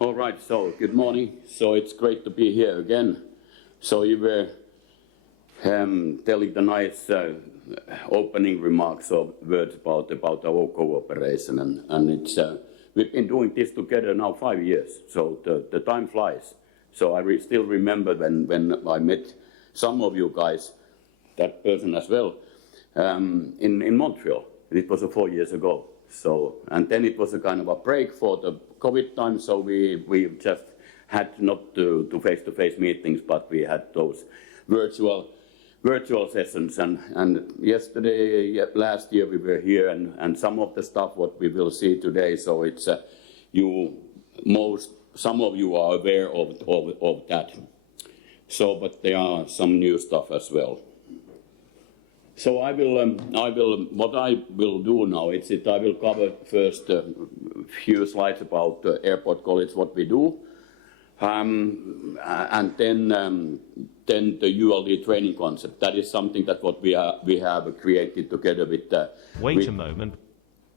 All right, so good morning. So it's great to be here again. So you were telling the nice opening remarks or words about our cooperation, and it's we've been doing this together now 5 years. So the time flies. So I still remember when I met some of you guys, that person as well, in Montreal. It was 4 years ago. So, and then it was a kind of a break for the COVID time, so we just had not to face-to-face meetings, but we had those virtual sessions. And yesterday, last year we were here, and some of the stuff what we will see today. So it's some of you are aware of that. So, but there are some new stuff as well. So what I will do now is that I will cover first a few slides about Airport College, what we do, and then the ULD training concept. That is something that what we have created together with. Wait a moment,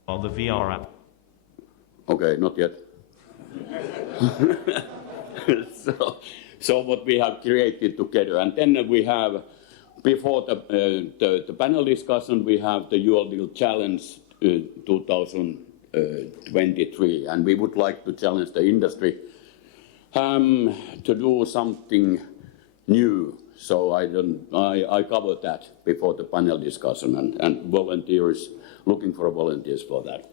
on the VR app. Okay, not yet. So what we have created together, and then we have. Before the panel discussion, we have the ULD Challenge 2023, and we would like to challenge the industry to do something new. So I covered that before the panel discussion, and volunteers, looking for volunteers for that.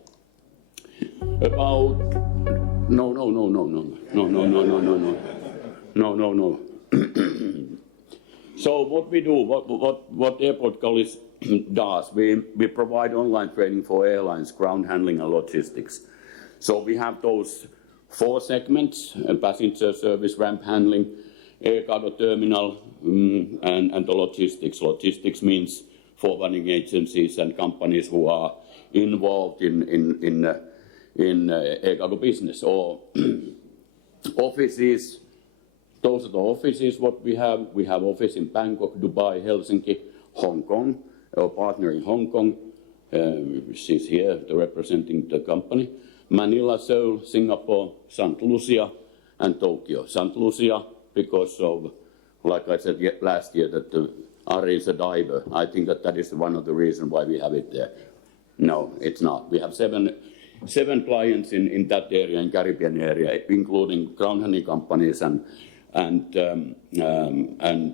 About no. So what we do, what Airport College does, we provide online training for airlines, ground handling and logistics. So we have those 4 segments, passenger service, ramp handling, air cargo terminal, and the logistics. Logistics means forwarding agencies and companies who are involved in air cargo business, or offices. Those are the offices what we have. We have office in Bangkok, Dubai, Helsinki, Hong Kong. Our partner in Hong Kong, she's here representing the company. Manila, Seoul, Singapore, St. Lucia, and Tokyo. St. Lucia, because of, like I said last year, that Ari is a diver. I think that is one of the reasons why we have it there. No, it's not. We have seven clients in that area, in Caribbean area, including ground handling companies and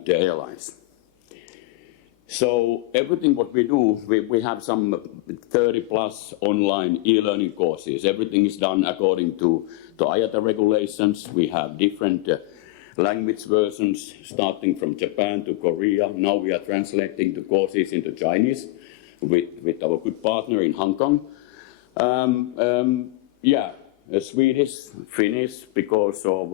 airlines. So everything what we do, we have some 30 plus online e-learning courses. Everything is done according to IATA regulations. We have different language versions starting from Japan to Korea. Now we are translating the courses into Chinese with our good partner in Hong Kong. Swedish, Finnish, because of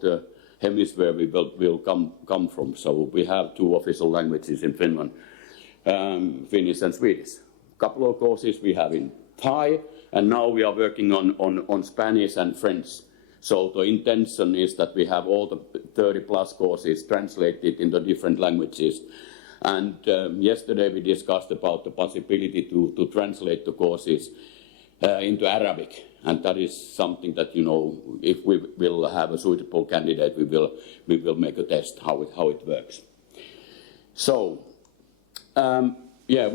the hemisphere we will come from. So we have 2 official languages in Finland, Finnish and Swedish. A couple of courses we have in Thai, and now we are working on Spanish and French. So the intention is that we have all the 30 plus courses translated into different languages. And yesterday we discussed about the possibility to translate the courses into Arabic, and that is something that, if we will have a suitable candidate, we will make a test how it works. So, we are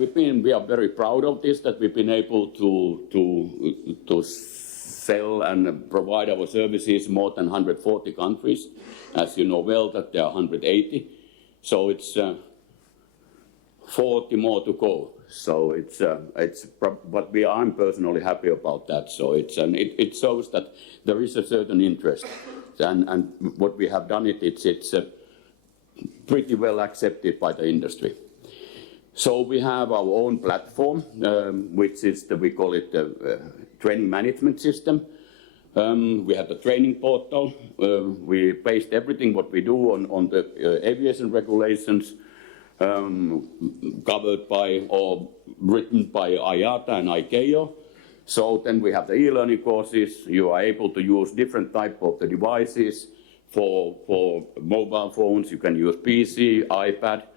very proud of this, that we've been able to sell and provide our services more than 140 countries. As you know well, that there are 180, so it's 40 more to go. So but I'm personally happy about that. So it shows that there is a certain interest, and what we have done it's pretty well accepted by the industry. So we have our own platform, which is we call it the training management system. We have the training portal. We based everything what we do on the aviation regulations. Covered by or written by IATA and ICAO. So then we have the e-learning courses. You are able to use different type of the devices for mobile phones. You can use PC, iPad,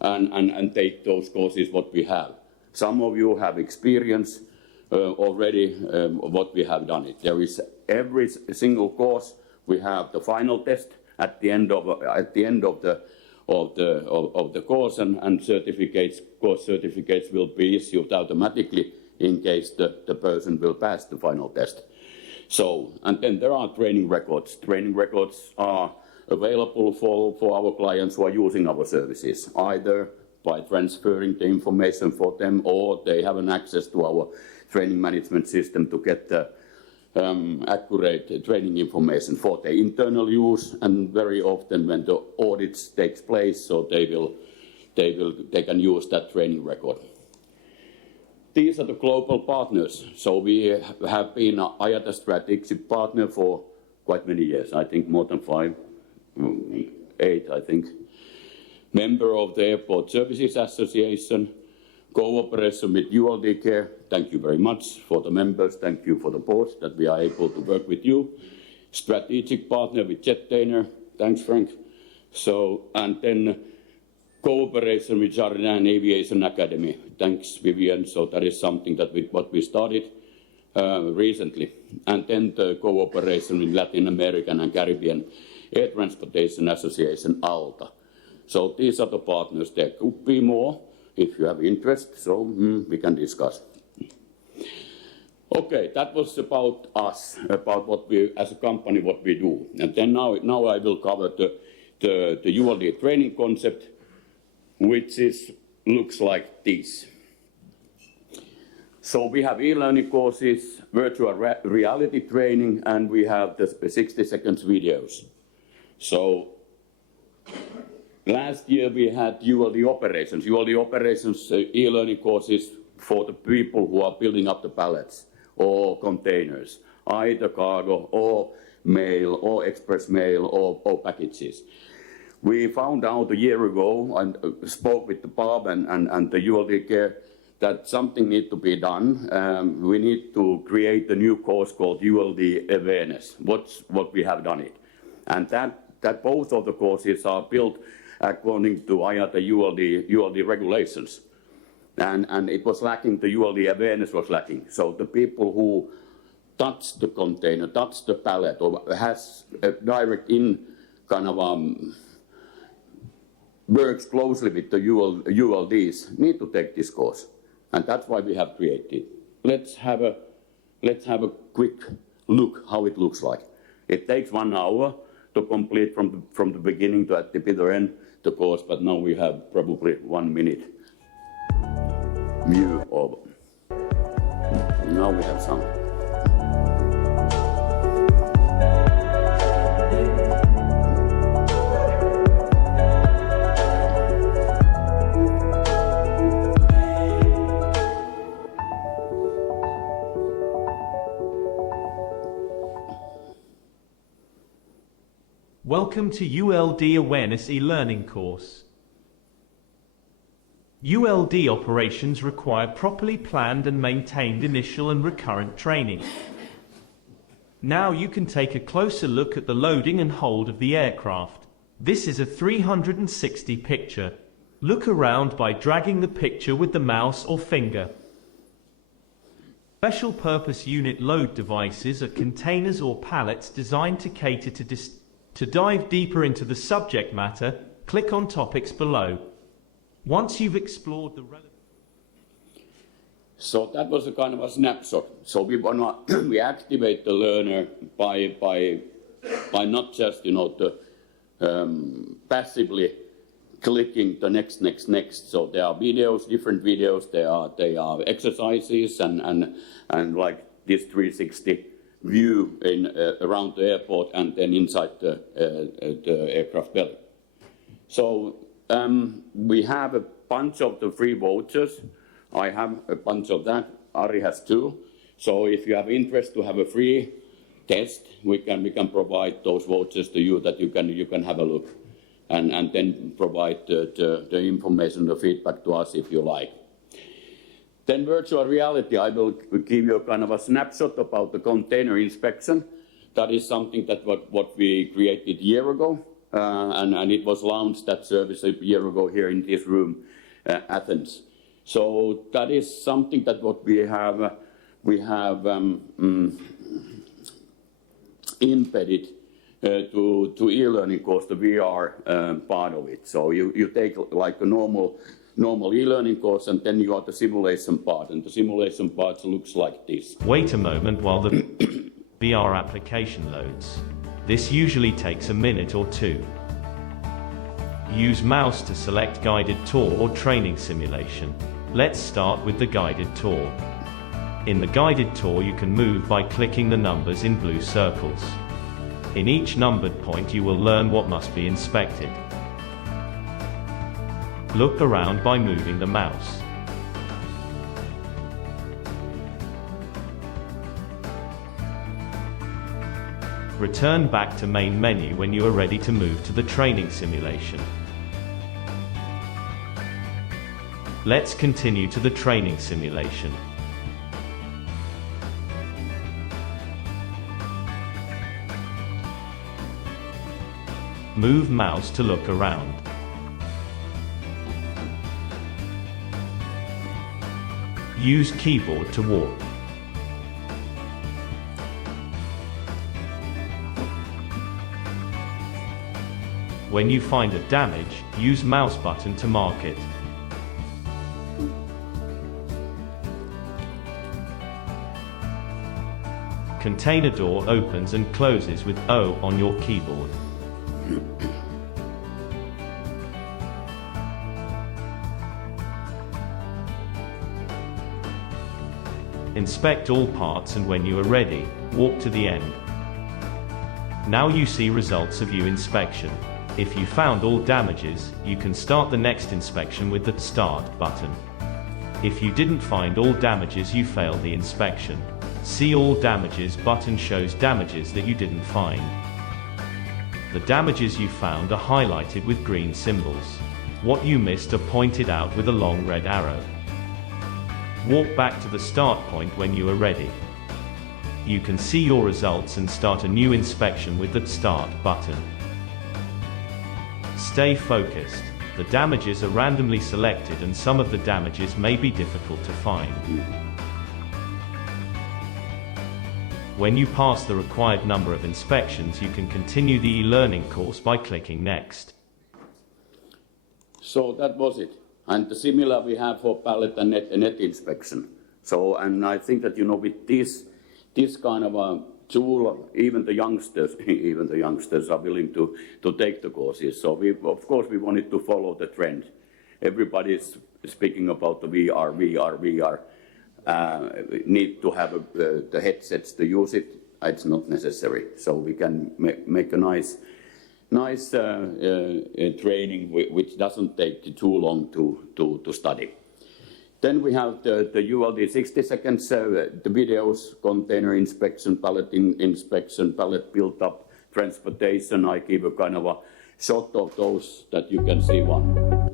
and take those courses what we have. Some of you have experience already what we have done it. There is every single course we have the final test at the end of the course, and course certificates will be issued automatically in case the person will pass the final test. So, and then there are training records. Training records are available for our clients who are using our services, either by transferring the information for them, or they have an access to our training management system to get the accurate training information for their internal use, and very often when the audits takes place, so they can use that training record. These are the global partners. So we have been an IATA strategic partner for quite many years. I think more than 5, 8, I think. Member of the Airport Services Association, cooperation with ULD Care. Thank you very much for the members. Thank you for the board that we are able to work with you. Strategic partner with Jettainer. Thanks, Frank. So, and then cooperation with Jardin Aviation Academy. Thanks, Vivian. So that is something that what we started recently. And then the cooperation with Latin American and Caribbean Air Transportation Association, ALTA. So these are the partners. There could be more if you have interest, so we can discuss. Okay, that was about us, about what we, as a company, what we do. And then now I will cover the ULD training concept, which looks like this. So we have e-learning courses, virtual reality training, and we have the 60 seconds videos. So last year we had ULD operations. ULD operations e-learning courses for the people who are building up the pallets or containers, either cargo or mail or express mail or packages. We found out a year ago and spoke with the Bob and the ULD Care that something needs to be done. We need to create a new course called ULD Awareness. What we have done it. And that both of the courses are built according to IATA ULD regulations. And it was lacking, the ULD awareness was lacking. So the people who touch the container, touch the pallet, or has a direct kind of works closely with the ULDs need to take this course. And that's why we have created. Let's have a quick look how it looks like. It takes 1 hour to complete from the beginning to at the bitter end the course, but now we have probably 1 minute view of. Now we have some. Welcome to ULD Awareness e-learning course. ULD operations require properly planned and maintained initial and recurrent training. Now you can take a closer look at the loading and hold of the aircraft. This is a 360 picture. Look around by dragging the picture with the mouse or finger. Special purpose unit load devices are containers or pallets designed to cater to dive deeper into the subject matter, click on topics below. Once you've explored the relevant... So that was a kind of a snapshot. So we activate the learner by not just, passively clicking the next. So there are videos, different videos. There are exercises and like this 360 view around the airport and then inside the aircraft belly. So we have a bunch of the free vouchers. I have a bunch of that. Ari has 2. So if you have interest to have a free test, we can provide those vouchers to you that you can have a look and then provide the information, the feedback to us if you like. Then virtual reality, I will give you a kind of a snapshot about the container inspection. That is something that what we created a year ago, and it was launched, that service, a year ago here in this room, Athens. So that is something that what we have we have embedded to e-learning course the VR part of it. So you take like a normal e-learning course, and then you got the simulation part, and the simulation part looks like this. Wait a moment while the VR application loads. This usually takes a minute or two. Use mouse to select guided tour or training simulation. Let's start with the guided tour. In the guided tour you can move by clicking the numbers in blue circles. In each numbered point you will learn what must be inspected. Look around by moving the mouse. Return back to main menu when you are ready to move to the training simulation. Let's continue to the training simulation. Move mouse to look around. Use keyboard to walk. When you find a damage, use mouse button to mark it. Container door opens and closes with O on your keyboard. Inspect all parts, and when you are ready, walk to the end. Now you see results of your inspection. If you found all damages, you can start the next inspection with the Start button. If you didn't find all damages, you failed the inspection. See All Damages button shows damages that you didn't find. The damages you found are highlighted with green symbols. What you missed are pointed out with a long red arrow. Walk back to the start point when you are ready. You can see your results and start a new inspection with the Start button. Stay focused. The damages are randomly selected, and some of the damages may be difficult to find. When you pass the required number of inspections, you can continue the e-learning course by clicking Next. So that was it. And the similar we have for pallet and net inspection. So, and I think that, with this kind of a tool, even the youngsters are willing to take the courses. So of course we wanted to follow the trend. Everybody's speaking about the VR. Need to have the headsets to use it. It's not necessary. So we can make a nice training which doesn't take too long to study. Then we have the ULD 60 seconds, the videos, container inspection, pallet inspection, pallet build-up, transportation. I give a kind of a shot of those that you can see one.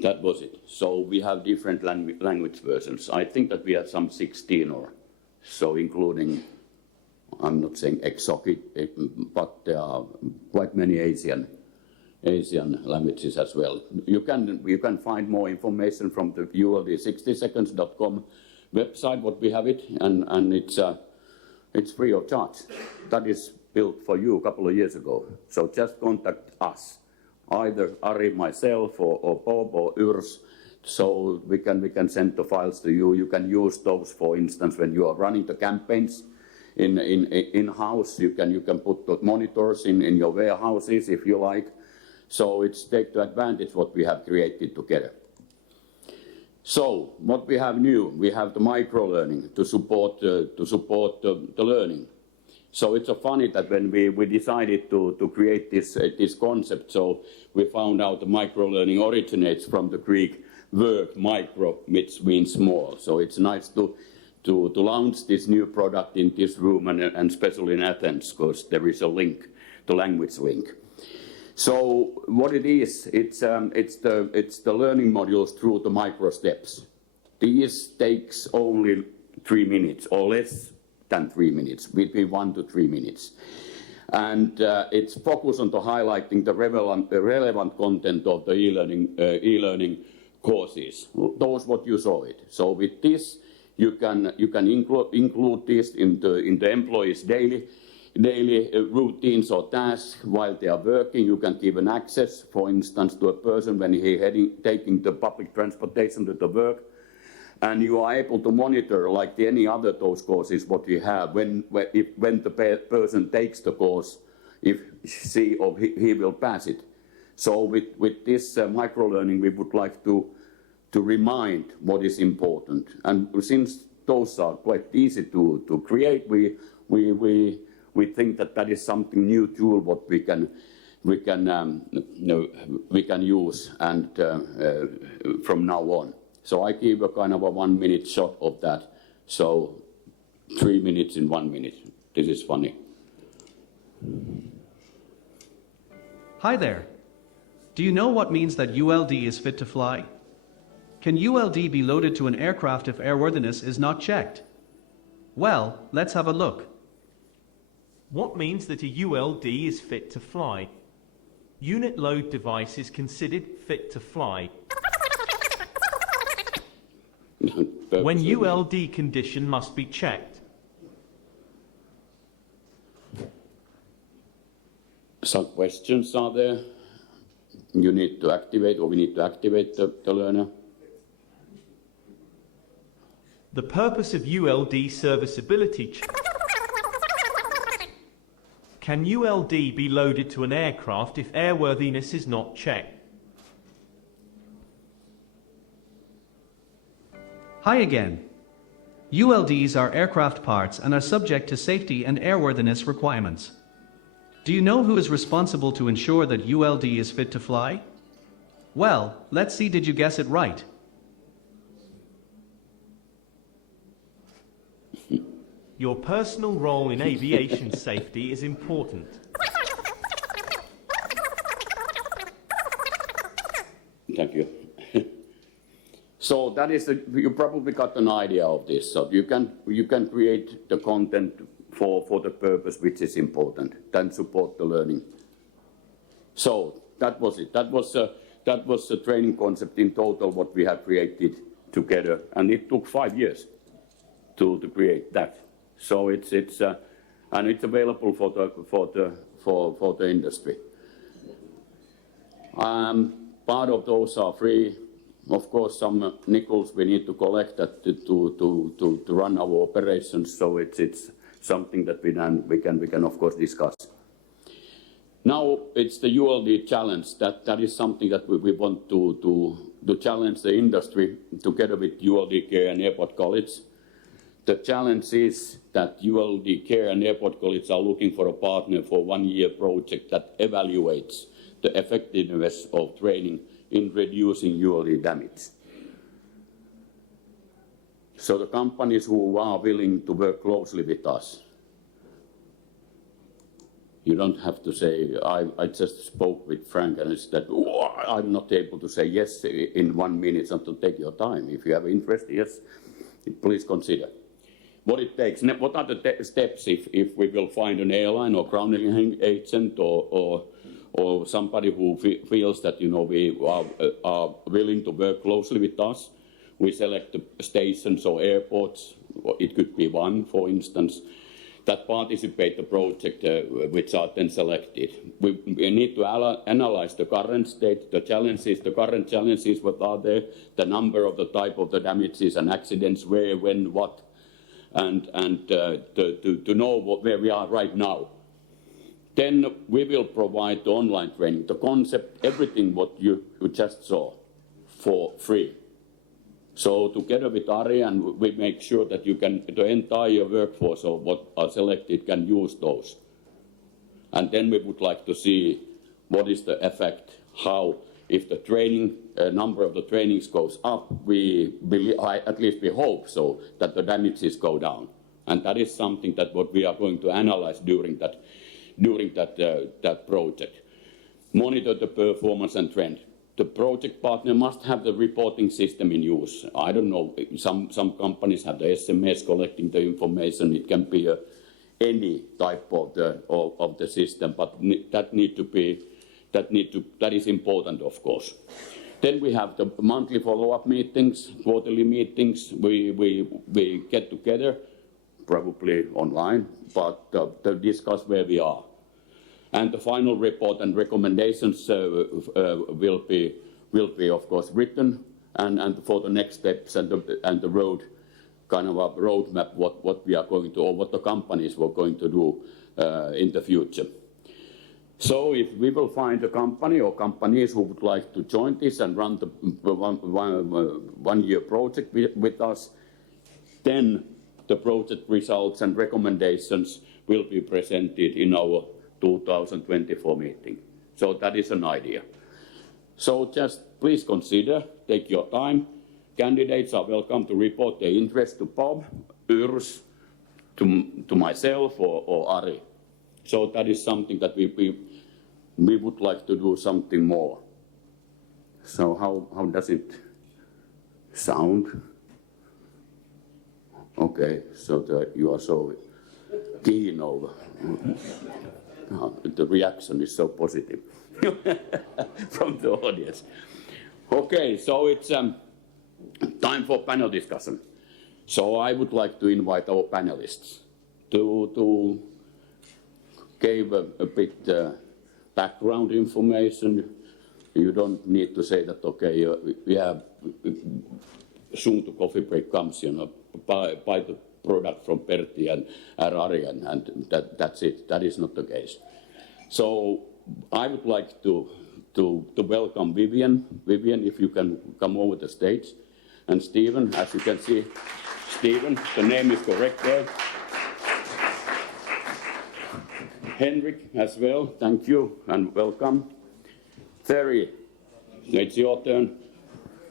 That was it. So we have different language versions. I think that we have some 16 or so, including, I'm not saying exotic, but there are quite many Asian languages as well. You can find more information from the ULD60seconds.com website, what we have it, and it's free of charge. That is built for you a couple of years ago. So just contact us, either Ari, myself, or Bob, or Urs. So we can send the files to you. You can use those, for instance, when you are running the campaigns in-house. You can put the monitors in your warehouses if you like. So it's take the advantage what we have created together. So what we have new, we have the micro-learning to support the learning. So it's so funny that when we decided to create this concept, so we found out the micro-learning originates from the Greek word micro, which means small. So it's nice to launch this new product in this room and especially in Athens, because there is a link, the language link. So what it is, it's the learning modules through the micro steps. These takes only 3 minutes or less than 3 minutes, between 1 to 3 minutes. And it's focused on highlighting the relevant content of the e-learning courses. Those what you saw it. So with this, you can include this in the employees' daily routines or tasks while they are working. You can give an access, for instance, to a person when he taking the public transportation to the work. And you are able to monitor, like any other those courses, what you have, when the person takes the course, if she or he will pass it. So with this micro-learning, we would like to remind what is important. And since those are quite easy to create, we think that is something new tool what we can use and from now on. So I give a kind of a 1 minute shot of that. So 3 minutes in 1 minute. This is funny. Hi there. Do you know what means that ULD is fit to fly? Can ULD be loaded to an aircraft if airworthiness is not checked? Well, let's have a look. What means that a ULD is fit to fly? Unit load device is considered fit to fly when ULD condition must be checked. Some questions are there? You need to activate, or we need to activate the learner. The purpose of ULD serviceability check. Can ULD be loaded to an aircraft if airworthiness is not checked? Hi again. ULDs are aircraft parts and are subject to safety and airworthiness requirements. Do you know who is responsible to ensure that ULD is fit to fly? Well, let's see, did you guess it right? Your personal role in aviation safety is important. Thank you. So that is you probably got an idea of this. So you can create the content for the purpose which is important, then support the learning. So that was it. That was the training concept in total what we have created together, and it took 5 years to create that. So it's available for the industry. Part of those are free. Of course, some nickels we need to collect that to run our operations. So it's something that we can of course discuss. Now it's the ULD challenge. That is something that we want to challenge the industry together with ULD Care and Airport College. The challenge is that ULD Care and Airport College are looking for a partner for 1 year project that evaluates the effectiveness of training in reducing ULD damage. So the companies who are willing to work closely with us, you don't have to say, I just spoke with Frank and it's that, I'm not able to say yes in 1 minute, so to take your time. If you have interest, yes, please consider. What it takes, what are the steps if we will find an airline or grounding agent or somebody who feels that we are willing to work closely with us. We select the stations or airports, or it could be one, for instance. that participate the project which are then selected. We need to analyze the current state, the challenges, the current challenges, what are there, the number of the type of the damages and accidents, where, when, what, and to know where we are right now. Then we will provide the online training, the concept, everything what you just saw for free. So together with Ari, and we make sure that you can, the entire workforce of what are selected can use those. And then we would like to see what is the effect, how, if the training, number of the trainings goes up, we believe, at least we hope so, that the damages go down. And that is something that what we are going to analyze during that project. Monitor the performance and trend. The project partner must have the reporting system in use. I don't know, some companies have the SMS collecting the information. It can be any type of the system, but that is important, of course. Then we have the monthly follow-up meetings, quarterly meetings. We get together, probably online, but to discuss where we are. And the final report and recommendations will be, of course, written, and for the next steps and the road, kind of a roadmap, what we are going to, or what the companies were going to do in the future. So if we will find a company or companies who would like to join this and run the one-year project with us, then the project results and recommendations will be presented in our 2024 meeting. So that is an idea. So just please consider, take your time. Candidates are welcome to report their interest to Bob, Urs, to myself or Ari. So that is something that we would like to do something more. So how does it sound? Okay, so you are so keen over. The reaction is so positive from the audience. Okay, so it's time for panel discussion. So I would like to invite our panelists to give a bit background information. You don't need to say that, okay, we have soon the coffee break comes, buy the product from Pertti and Ari, and that's it. That is not the case. So I would like to welcome Vivian. Vivian, if you can come over the stage. And Stephen, as you can see, Stephen, the name is correct there. Henrik as well, thank you and welcome. Terry, it's your turn.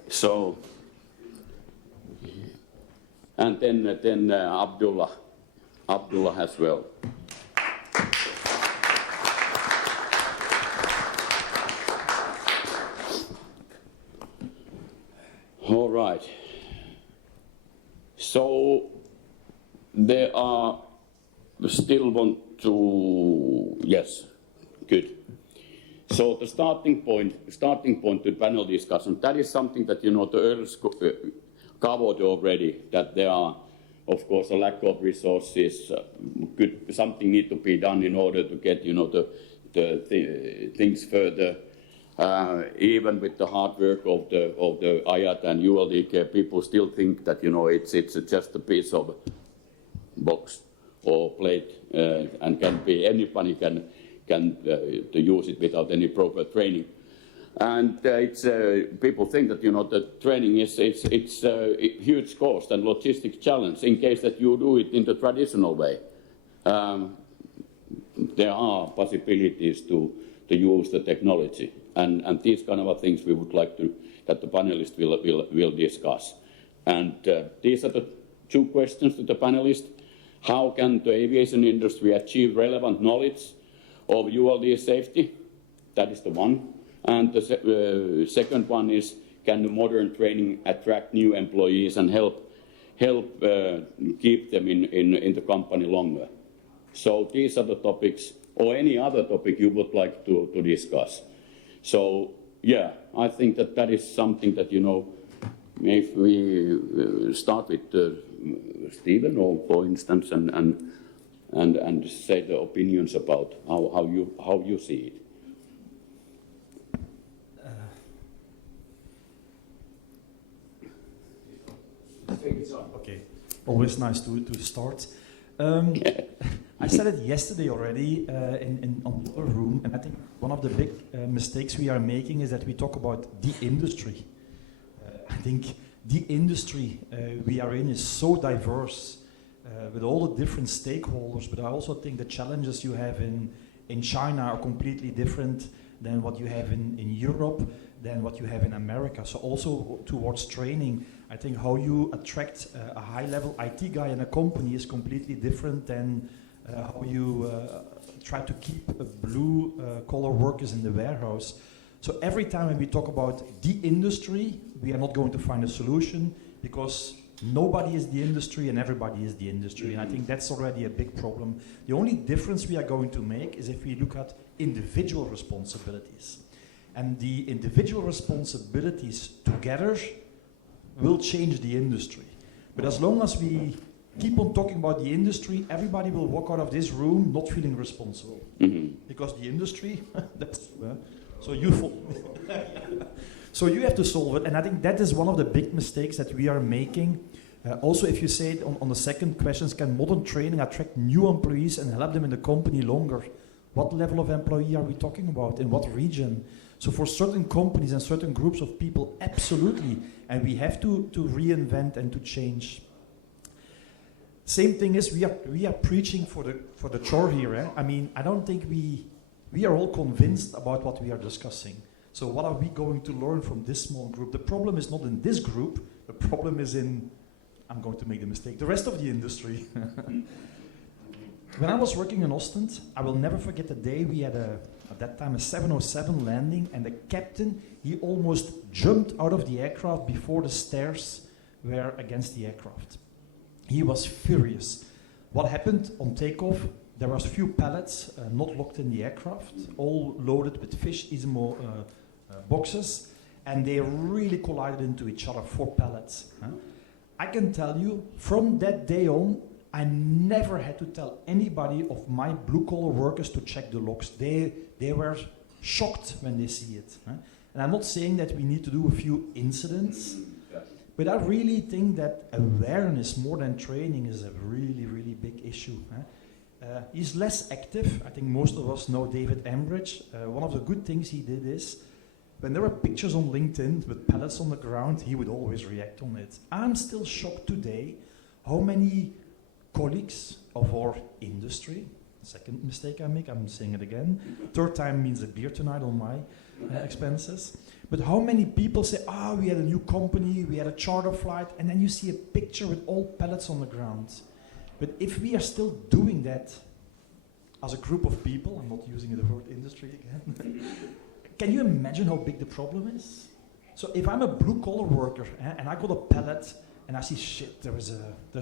So, and then Abdullah as well. All right. So there are still want to, yes, good. So the starting point to panel discussion, that is something that, the earlier covered already, that there are, of course, a lack of resources. Something need to be done in order to get, the things further. Even with the hard work of the IAT and ULDK, people still think that, it's just a piece of box or plate, and can be anybody can to use it without any proper training. And it's people think that the training is it's a huge cost and logistic challenge in case that you do it in the traditional way. There are possibilities to use the technology, and these kind of things we would like that the panelists will discuss. And these are the two questions to the panelists. How can the aviation industry achieve relevant knowledge of ULD safety? That is the one. And the second one is, can the modern training attract new employees and help keep them in the company longer? So these are the topics, or any other topic you would like to discuss. So yeah, I think that is something that, if we start with Stephen, or for instance, and and say the opinions about how you see it. Okay, always nice to start. I said it yesterday already in the other room, and I think one of the big mistakes we are making is that we talk about the industry. I think the industry we are in is so diverse with all the different stakeholders, but I also think the challenges you have in China are completely different than what you have in Europe, than what you have in America. So also towards training, I think how you attract a high-level IT guy in a company is completely different than how you try to keep blue-collar workers in the warehouse. So every time when we talk about the industry, we are not going to find a solution because nobody is the industry and everybody is the industry. And I think that's already a big problem. The only difference we are going to make is if we look at individual responsibilities. And the individual responsibilities together will change the industry. But as long as we keep on talking about the industry, everybody will walk out of this room not feeling responsible. Mm-hmm. Because the industry, that's so youthful. So you have to solve it. And I think that is one of the big mistakes that we are making. Also, if you say it on the second question, can modern training attract new employees and help them in the company longer? What level of employee are we talking about? In what region? So for certain companies and certain groups of people, absolutely. And we have to reinvent and to change. Same thing is we are preaching for the chore here. Eh? I mean, I don't think we are all convinced about what we are discussing. So what are we going to learn from this small group? The problem is not in this group. The problem is in, I'm going to make the mistake, the rest of the industry. When I was working in Ostend, I will never forget the day we had at that time a 707 landing, and the captain, he almost jumped out of the aircraft before the stairs were against the aircraft. He was furious. What happened on takeoff? There was a few pallets not locked in the aircraft, all loaded with fish Ismo boxes, and they really collided into each other, 4 pallets. Huh? I can tell you, from that day on, I never had to tell anybody of my blue-collar workers to check the logs. They were shocked when they see it. Huh? And I'm not saying that we need to do a few incidents, but I really think that awareness more than training is a really, really big issue. Huh? He's less active. I think most of us know David Ambridge. One of the good things he did is, when there were pictures on LinkedIn with pallets on the ground, he would always react on it. I'm still shocked today how many colleagues of our industry, second mistake I make, I'm saying it again, third time means a beer tonight on my expenses, but how many people say, we had a new company, we had a charter flight, and then you see a picture with all pallets on the ground. But if we are still doing that as a group of people, I'm not using the word industry again, can you imagine how big the problem is? So if I'm a blue-collar worker and I got a pallet and I see, shit, there's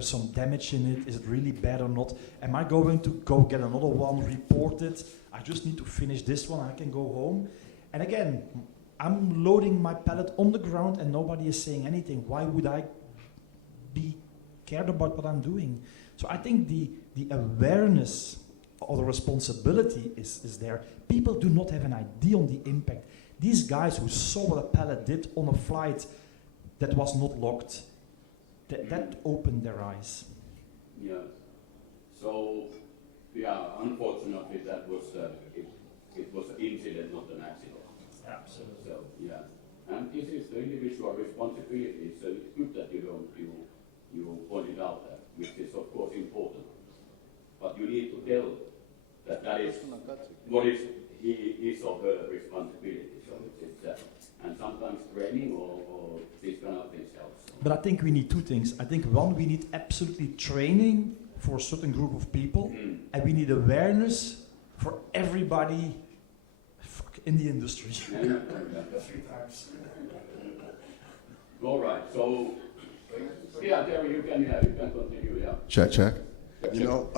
some damage in it, is it really bad or not? Am I going to go get another one, report it? I just need to finish this one, I can go home. And again, I'm loading my pallet on the ground and nobody is saying anything. Why would I be cared about what I'm doing? So I think the awareness or the responsibility is there. People do not have an idea on the impact. These guys who saw what a pallet did on a flight that was not locked, that opened their eyes. Yeah. So, yeah, unfortunately that was, it was an incident, not an accident. Absolutely. So, yeah. And this is the individual responsibility, so it's good that you pointed out that, which is of course important. But you need to tell that is what is his or her responsibility. So it's and sometimes training or these kind of things helps. But I think we need 2 things. I think one, we need absolutely training for a certain group of people, and we need awareness for everybody in the industry. 3 times. All right. So, yeah, Terry, you can continue. Yeah. Check. You know,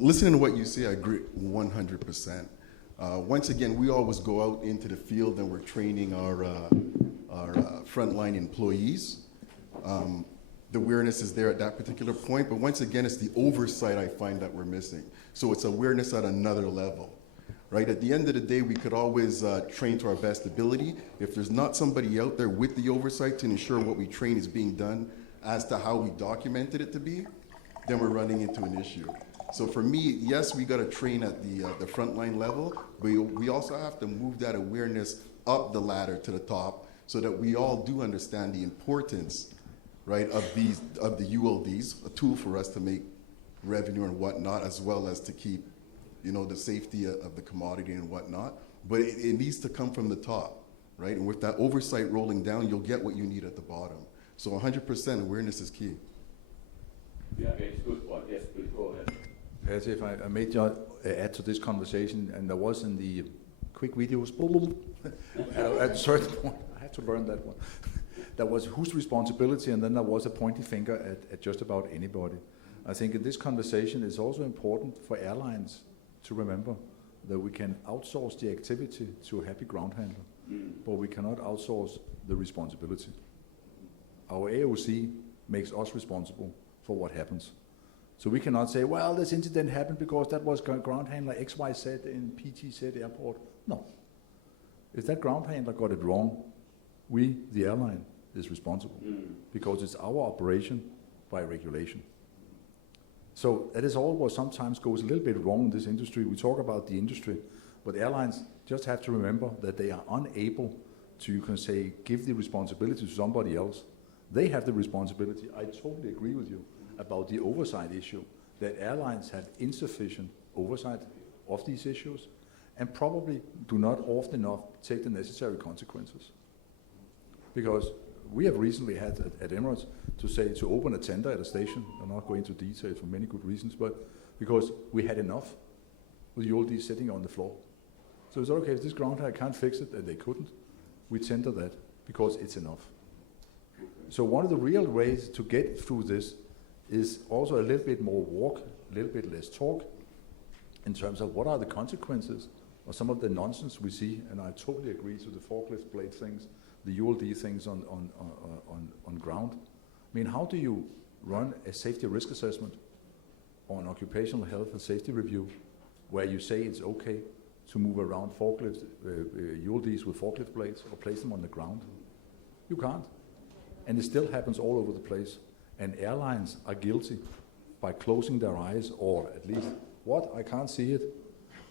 listening to what you say, I agree 100%. Once again, we always go out into the field and we're training our frontline employees. the awareness is there at that particular point, but once again, it's the oversight I find that we're missing. So it's awareness at another level, right? At the end of the day, we could always train to our best ability. If there's not somebody out there with the oversight to ensure what we train is being done as to how we documented it to be, then we're running into an issue. So for me, yes, we got to train at the frontline level, but we also have to move that awareness up the ladder to the top so that we all do understand the importance, right, of the ULDs, a tool for us to make revenue and whatnot, as well as to keep, the safety of the commodity and whatnot. But it needs to come from the top, right? And with that oversight rolling down, you'll get what you need at the bottom. So 100% awareness is key. Yeah, it's a good point. Yes, please go ahead. As if I may add to this conversation, and there was in the quick videos, at a certain point, I had to learn that one. That was whose responsibility, and then there was a pointy finger at just about anybody. I think in this conversation, it's also important for airlines to remember that we can outsource the activity to a happy ground handler, but we cannot outsource the responsibility. Our AOC makes us responsible for what happens. So we cannot say, well, this incident happened because that was ground handler XYZ in PTZ airport. No. If that ground handler got it wrong, we, the airline, is responsible because it's our operation by regulation. So that is all what sometimes goes a little bit wrong in this industry. We talk about the industry, but airlines just have to remember that they are unable to, you can say, give the responsibility to somebody else. They have the responsibility. I totally agree with you about the oversight issue, that airlines have insufficient oversight of these issues and probably do not often enough take the necessary consequences. Because we have recently had at Emirates to open a tender at a station. I'm not going into detail for many good reasons, but because we had enough with the ULD sitting on the floor. So we said, okay, if this ground handler can't fix it, and they couldn't, we tender that because it's enough. So one of the real ways to get through this is also a little bit more walk, a little bit less talk, in terms of what are the consequences of some of the nonsense we see, and I totally agree to the forklift blade things, the ULD things on ground. I mean, how do you run a safety risk assessment or an occupational health and safety review where you say it's okay to move around forklifts, ULDs with forklift blades or place them on the ground? You can't. And it still happens all over the place. And airlines are guilty by closing their eyes, or at least, I can't see it,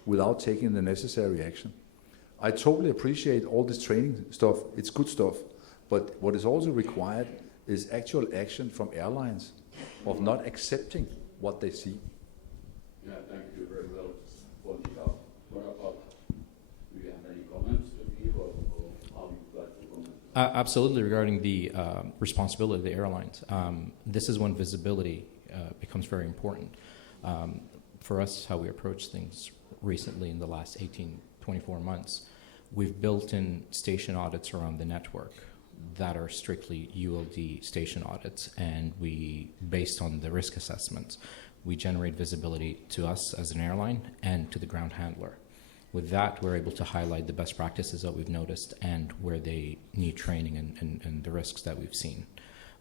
without taking the necessary action. I totally appreciate all this training stuff. It's good stuff. But what is also required is actual action from airlines of not accepting what they see. Yeah, thank you very well. What about, do you have any comments to give or how you'd like to comment? Absolutely, regarding the responsibility of the airlines. This is when visibility becomes very important. For us, how we approach things recently in the last 24 months, we've built in station audits around the network that are strictly ULD station audits, and based on the risk assessments, we generate visibility to us as an airline and to the ground handler. With that, we're able to highlight the best practices that we've noticed and where they need training and the risks that we've seen.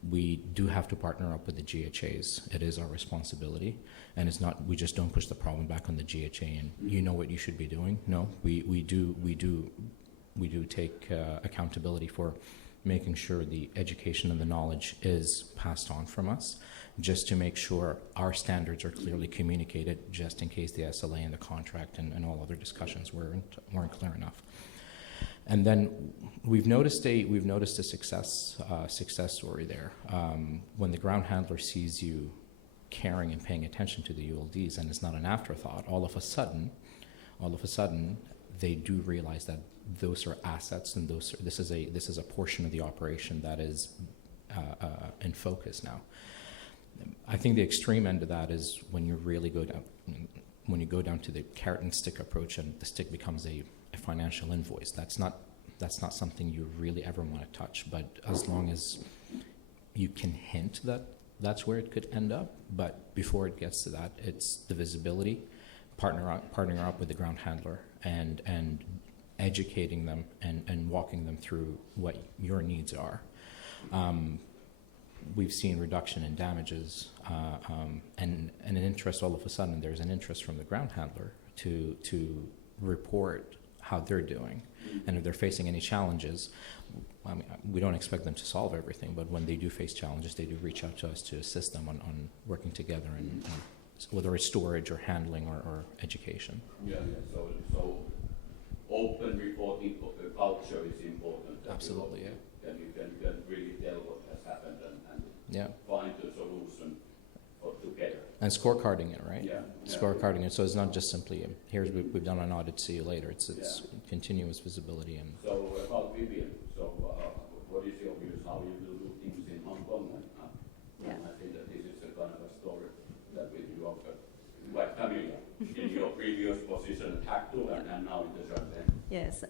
We do have to partner up with the GHAs. It is our responsibility, and it's not. We just don't push the problem back on the GHA and you know what you should be doing. No, we do take accountability for making sure the education and the knowledge is passed on from us, just to make sure our standards are clearly communicated, just in case the SLA and the contract and all other discussions weren't clear enough. And then we've noticed a success story there. When the ground handler sees you caring and paying attention to the ULDs, and it's not an afterthought, all of a sudden, they do realize that those are assets, and this is a portion of the operation that is in focus now. I think the extreme end of that is when you really go down to the carrot and stick approach, and the stick becomes a financial invoice. That's not something you really ever want to touch. But as long as you can hint that that's where it could end up, but before it gets to that, it's the visibility, partnering up with the ground handler, and educating them and walking them through what your needs are. we've seen reduction in damages and an interest. All of a sudden, there's an interest from the ground handler to report how they're doing, and if they're facing any challenges. I mean, we don't expect them to solve everything, but when they do face challenges, they do reach out to us to assist them on working together, and whether it's storage or handling or education. Yeah. So open reporting culture is important. Absolutely, yeah. Then you can really tell what has happened and Yeah. find the solution together. And scorecarding it, right? Yeah. Scorecarding it, so it's not just simply, here's, we've done an audit, see you later. It's continuous visibility. And So about Vivian, what is your views, how you will do things in Hong Kong? And I think that this is a kind of a story that you are quite familiar in your previous position at Hacktool and now in the Shenzhen. Yes,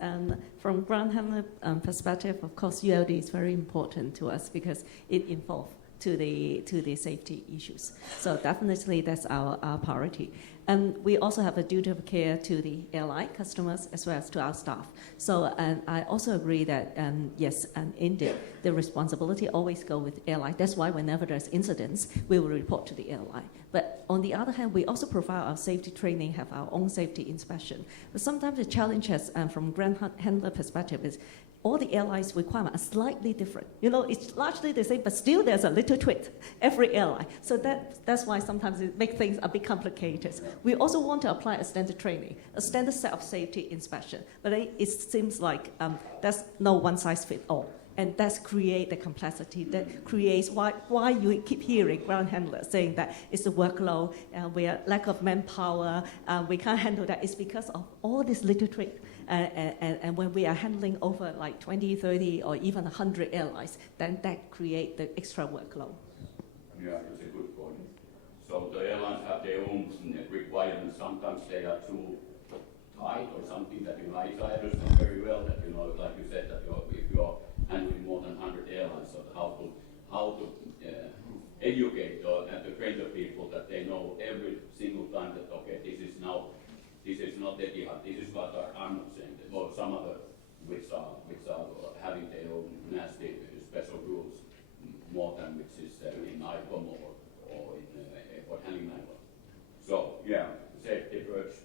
from ground handler perspective, of course, ULD is very important to us because it involves to the safety issues. So definitely that's our priority. And we also have a duty of care to the airline customers as well as to our staff. So and I also agree that yes, and indeed the responsibility always go with airline. That's why whenever there's incidents, we will report to the airline. But on the other hand, we also provide our safety training, have our own safety inspection. But sometimes the challenges from ground handler perspective is all the airlines' requirements are slightly different. You know, it's largely the same, but still there's a little tweak every airline. So that's why sometimes it makes things a bit complicated. We also want to apply a standard training, a standard set of safety inspection, but it seems like there's no one size fits all. And that's create the complexity. That creates why you keep hearing ground handlers saying that it's the workload, we are lack of manpower, we can't handle that. It's because of all this little trick. And when we are handling over like 20, 30, or even 100 airlines, then that create the extra workload. Yeah, it's a good point. So the airlines have their own requirements. Sometimes they are too tight or something that I understand very well that, like you said, that if you're handling more than 100 airlines, so how to educate and to train the people that they know every single time that, okay, this is not Etihad, this is Qatar, I'm not saying that, or some other which are having their own nasty special rules, more than which is in ICOM or in airport handling manual. So, yeah, safety first,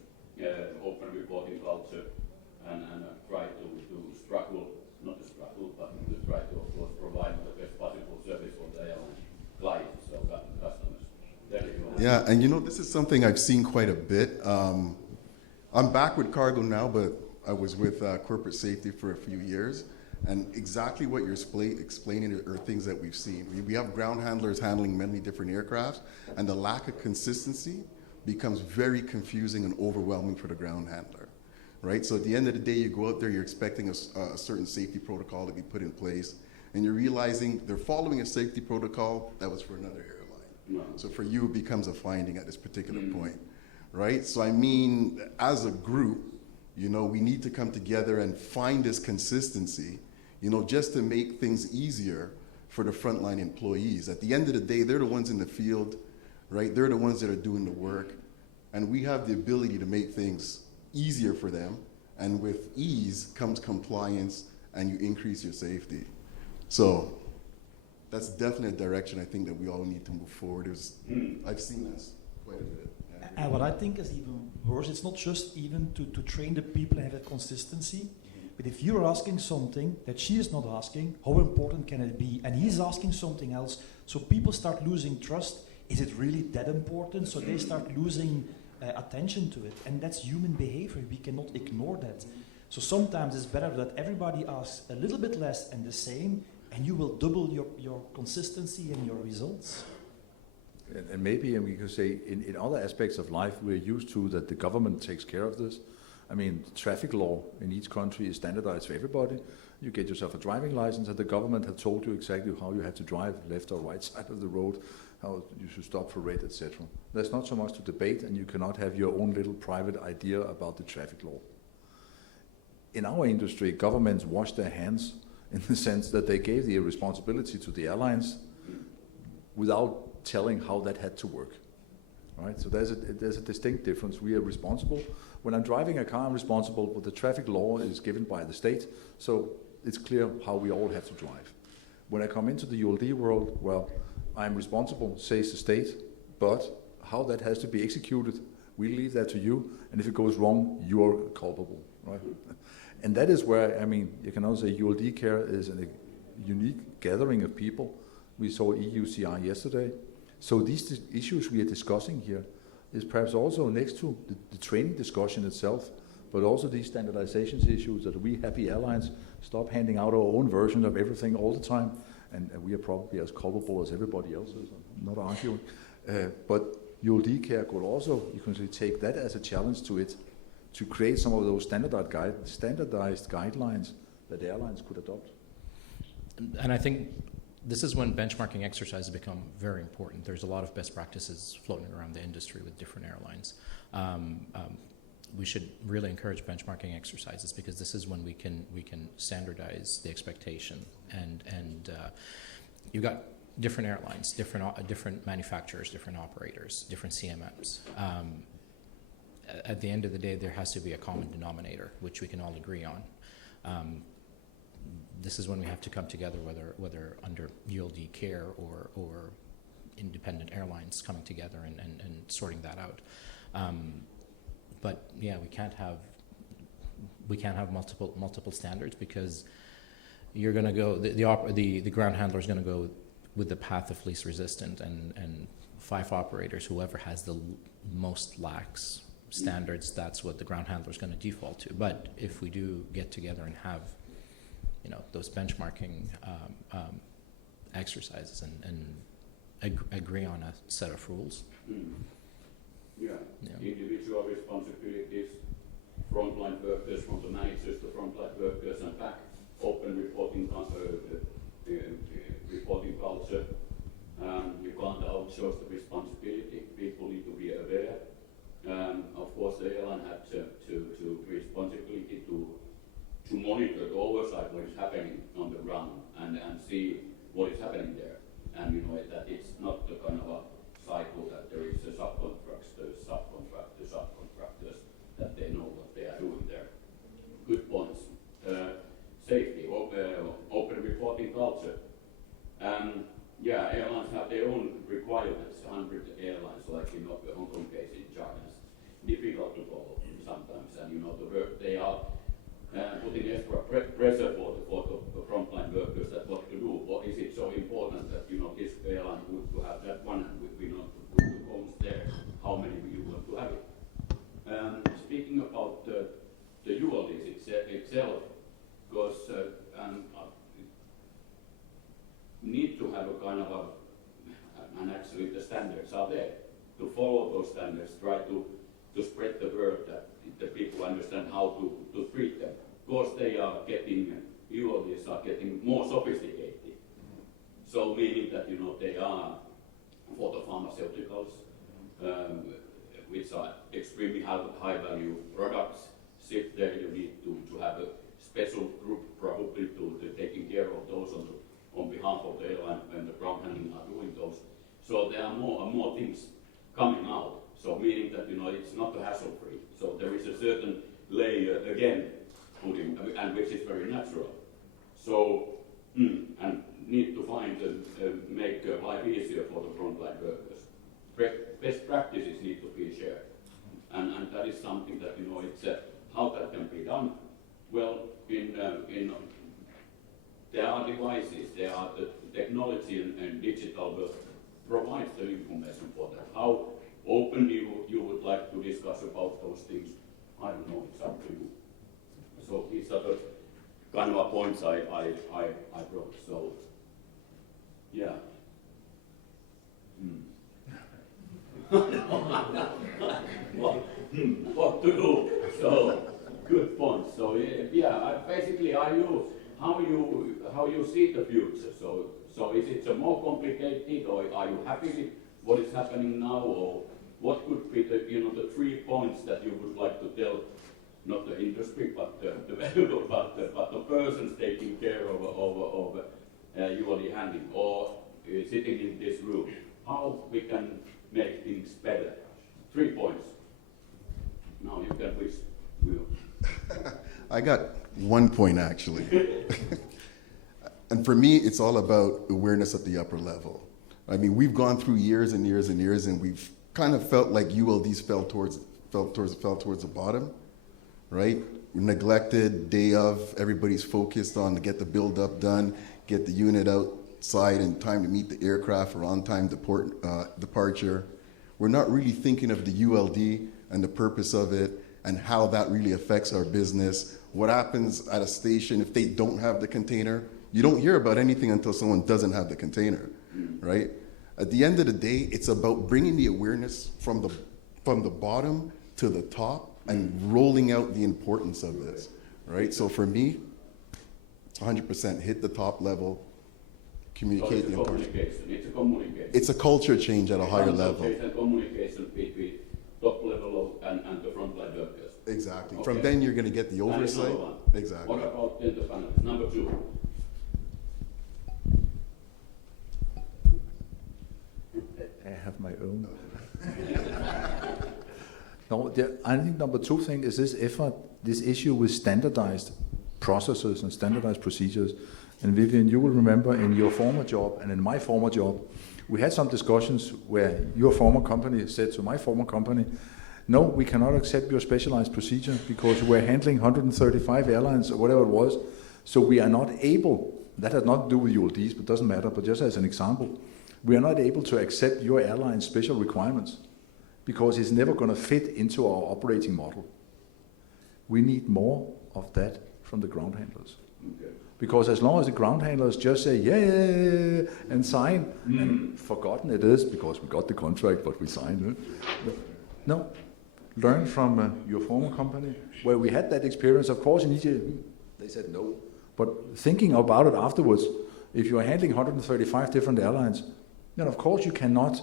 open reporting culture, and try to struggle, not to struggle, but to try to, of course, provide the best possible service for the airline clients, so customers. There you go. Yeah, and this is something I've seen quite a bit. I'm back with cargo now, but I was with corporate safety for a few years. And exactly what you're explaining are things that we've seen. We have ground handlers handling many different aircrafts, and the lack of consistency becomes very confusing and overwhelming for the ground handler, right? So at the end of the day, you go out there, you're expecting a certain safety protocol to be put in place, and you're realizing they're following a safety protocol that was for another airline. So for you, it becomes a finding at this particular point, right? So I mean, as a group, we need to come together and find this consistency, just to make things easier for the frontline employees. At the end of the day, they're the ones in the field, right? They're the ones that are doing the work, and we have the ability to make things easier for them, and with ease comes compliance, and you increase your safety. So that's definitely a direction I think that we all need to move forward. I've seen this quite a bit. Yeah. And what I think is even worse, it's not just even to train the people and have that consistency, but if you're asking something that she is not asking, how important can it be? And he's asking something else, so people start losing trust. Is it really that important? So they start losing attention to it, and that's human behavior. We cannot ignore that. So sometimes it's better that everybody asks a little bit less and the same, and you will double your consistency and your results. And maybe we could say in other aspects of life, we're used to that the government takes care of this. I mean, traffic law in each country is standardized for everybody. You get yourself a driving license, and the government has told you exactly how you have to drive, left or right side of the road, how you should stop for red, etc. There's not so much to debate, and you cannot have your own little private idea about the traffic law. In our industry, governments wash their hands in the sense that they gave the responsibility to the airlines without telling how that had to work. Right? So there's a distinct difference. We are responsible. When I'm driving a car, I'm responsible, but the traffic law is given by the state, so it's clear how we all have to drive. When I come into the ULD world, well, I'm responsible, says the state, but how that has to be executed, we leave that to you, and if it goes wrong, you're culpable, right? And that is where, I mean, you can also say ULD care is a unique gathering of people. We saw EUCI yesterday. So these issues we are discussing here is perhaps also next to the training discussion itself, but also these standardizations issues that we happy airlines stop handing out our own version of everything all the time, and we are probably as culpable as everybody else is. I'm not arguing. But ULD care could also, you can say, take that as a challenge to it, to create some of those standardized guidelines that airlines could adopt. And I think this is when benchmarking exercises become very important. There's a lot of best practices floating around the industry with different airlines. We should really encourage benchmarking exercises because this is when we can standardize the expectation. And you've got different airlines, different manufacturers, different operators, different CMMs. At the end of the day, there has to be a common denominator, which we can all agree on. This is when we have to come together, whether under ULD care or independent airlines coming together and sorting that out. But yeah, we can't have multiple standards because you're going to go the ground handler is going to go with the path of least resistant, and 5 operators, whoever has the most lax standards, that's what the ground handler is going to default to. But if we do get together and have those benchmarking exercises and agree on a set of rules. Yeah. Individual responsibilities, frontline workers, from the managers to frontline workers, and back, open reporting reporting culture. You can't outsource the responsibility. People need to be aware. Of course, the airline had to responsibility to monitor the oversight what is happening on the ground and see what is happening there. And that it's not the kind of a cycle that there is a subcontractors, that they know what they are doing there. Good points. Safety, open reporting culture. Airlines have their own requirements. 100 airlines, like in the Hong Kong case in China, difficult to follow sometimes. And the work they are putting extra pressure for the frontline workers that what to do. What is it so important that this airline would to have that one, and we not put the homes there? How many do you want to have it? Speaking about the ULDs itself, because need to have a kind of and actually the standards are there to follow those standards. Try to spread the word that the people understand how to treat them. Of course, ULDs are getting more sophisticated. So meaning that they are for the pharmaceuticals, which are extremely high value products. Sit there, you need to have a special group probably to taking care of those on behalf of the airline when the ground handling are doing those. So there are more and more things coming out. So meaning that it's not hassle free. So there is a certain layer again putting, and which is very natural. So and need to find make life easier for the frontline workers. Best practices need to be shared, and that is something that it's how that can be done. Well, there are devices, there are the technology and digital will provide the information for that. How openly you would like to discuss about those things, I don't know, it's up to you. So these are the kind of points I brought. So, yeah. What to do? So, good point. So, basically, how you see the future? So is it more complicated, or are you happy with what is happening now, or what could be the 3 points that you would like to tell, not the industry, but the persons taking care of ULD handling, or sitting in this room? How we can make things better? 3 points. Now you can wish. I got 1 point actually. And for me, it's all about awareness at the upper level. I mean, we've gone through years and years and years, and we've kind of felt like ULDs fell towards the bottom, right? We're neglected, day of, everybody's focused on to get the build-up done, get the unit outside in time to meet the aircraft or on-time departure. We're not really thinking of the ULD and the purpose of it and how that really affects our business. What happens at a station if they don't have the container? You don't hear about anything until someone doesn't have the container, right? At the end of the day, it's about bringing the awareness from the bottom to the top and rolling out the importance of this, right? So for me, it's 100% hit the top level, communicate the importance. It's a communication. It's a culture change at a higher level. It's a communication between top level and the frontline workers. Exactly. Okay. From then you're going to get the That is oversight. number one. Exactly. What about in the panelists? Number two. I have my own. No, I think number two thing is this effort, this issue with standardized processes and standardized procedures. And Vivian, you will remember in your former job and in my former job, we had some discussions where your former company said to my former company, no, we cannot accept your specialized procedure because we're handling 135 airlines or whatever it was. So we are not able, that has not to do with ULDs, but doesn't matter, but just as an example, we are not able to accept your airline's special requirements because it's never going to fit into our operating model. We need more of that from the ground handlers. Okay. Because as long as the ground handlers just say, yeah, and sign, and forgotten it is because we got the contract, but we signed it. No. Learn from your former company where we had that experience. Of course, they said no. But thinking about it afterwards, if you are handling 135 different airlines, then of course you cannot,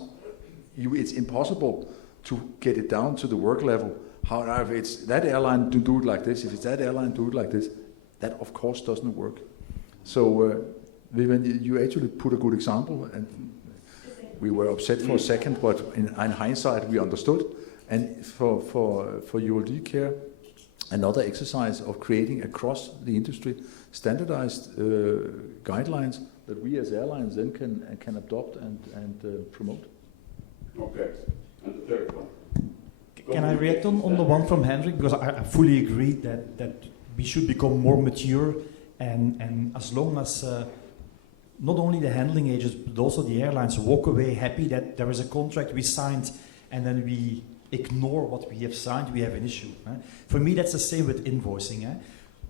it's impossible to get it down to the work level. However, if it's that airline to do it like this, if it's that airline do it like this, that of course doesn't work. So, Vivian, you actually put a good example, and we were upset for a second, but in hindsight we understood. And for ULD care, another exercise of creating across the industry standardized guidelines that we as airlines then can adopt and promote. Okay. And the third one. Can I react on the one from Hendrik? Because I fully agree that we should become more mature, and as long as not only the handling agents but also the airlines walk away happy that there is a contract we signed and then we ignore what we have signed, we have an issue. For me, that's the same with invoicing.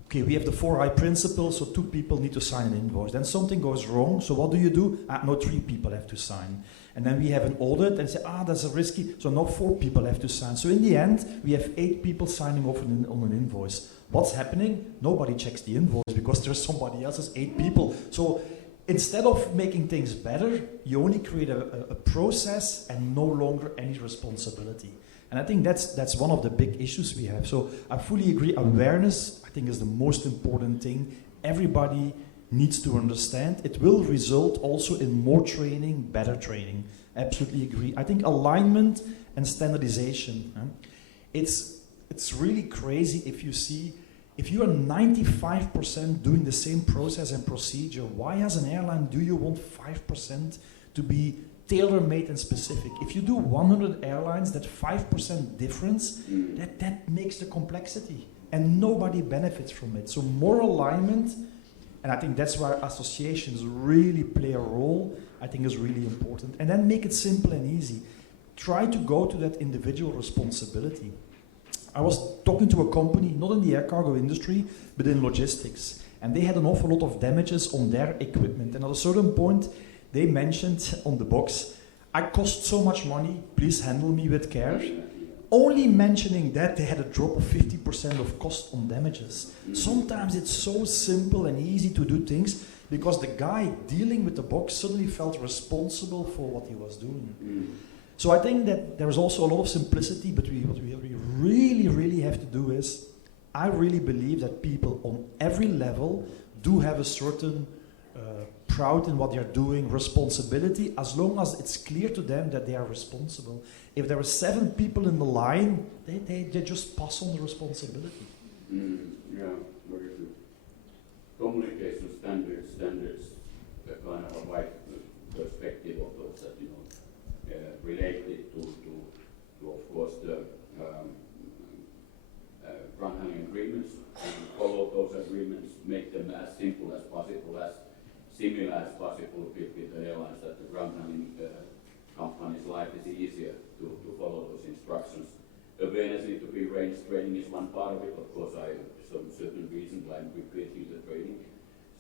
Okay, we have the 4I principle, so 2 people need to sign an invoice. Then something goes wrong, so what do? No, 3 people have to sign. And then we have an audit and say, that's a risky, so now 4 people have to sign. So in the end, we have 8 people signing off on an invoice. What's happening? Nobody checks the invoice because there's somebody else's 8 people. So instead of making things better, you only create a process and no longer any responsibility. And I think that's one of the big issues we have. So I fully agree, awareness, I think, is the most important thing. Everybody needs to understand. It will result also in more training, better training. Absolutely agree. I think alignment and standardization. It's really crazy if you are 95% doing the same process and procedure, why as an airline do you want 5% to be tailor-made and specific? If you do 100 airlines, that 5% difference, that makes the complexity. And nobody benefits from it. So more alignment, and I think that's where associations really play a role, I think is really important. And then make it simple and easy. Try to go to that individual responsibility. I was talking to a company, not in the air cargo industry, but in logistics. And they had an awful lot of damages on their equipment. And at a certain point, they mentioned on the box, I cost so much money, please handle me with care. Only mentioning that, they had a drop of 50% of cost on damages. Sometimes it's so simple and easy to do things because the guy dealing with the box suddenly felt responsible for what he was doing. So I think that there's also a lot of simplicity, but what we really, really have to do is, I really believe that people on every level do have a certain proud in what they're doing, responsibility, as long as it's clear to them that they are responsible. If there are 7 people in the line, they just pass on the responsibility. Yeah, very good. communication standards, a kind of a wide perspective of those that, related to of course, the ground handling agreements, and follow those agreements, make them as simple as possible, as similar as possible with the airlines, that the ground handling company's life is easier to follow those instructions. Awareness need to be raised. Training is one part of it. Of course, some certain reason why I'm repeating the training.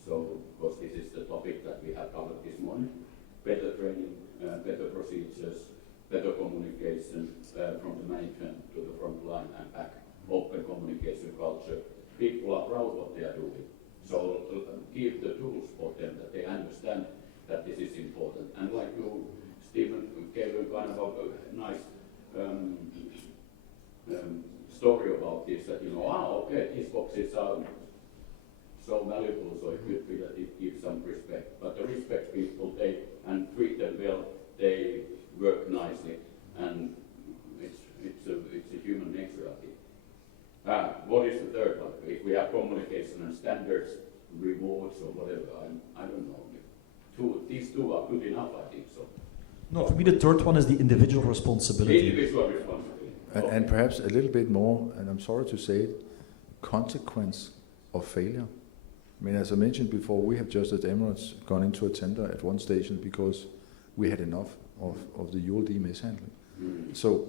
So, of course, this is the topic that we have covered this morning. Better training, better procedures, better communication from the management to the front line and back. Open communication culture. People are proud what they are doing. So give the tools for them that they understand that this is important. And like you, Stephen, gave a kind of a nice story about this, that okay, these boxes are so valuable, so it could be that it gives some respect. But the respect people take and treat them well, they work nicely, and it's a human nature, I think. What is the third one? If we have communication and standards, rewards or whatever, I don't know. These two are good enough, I think so. No, for me the third one is the individual responsibility. Individual responsibility. And perhaps a little bit more, and I'm sorry to say it, consequence of failure. I mean, as I mentioned before, we have just at Emirates gone into a tender at one station because we had enough of the ULD mishandling. So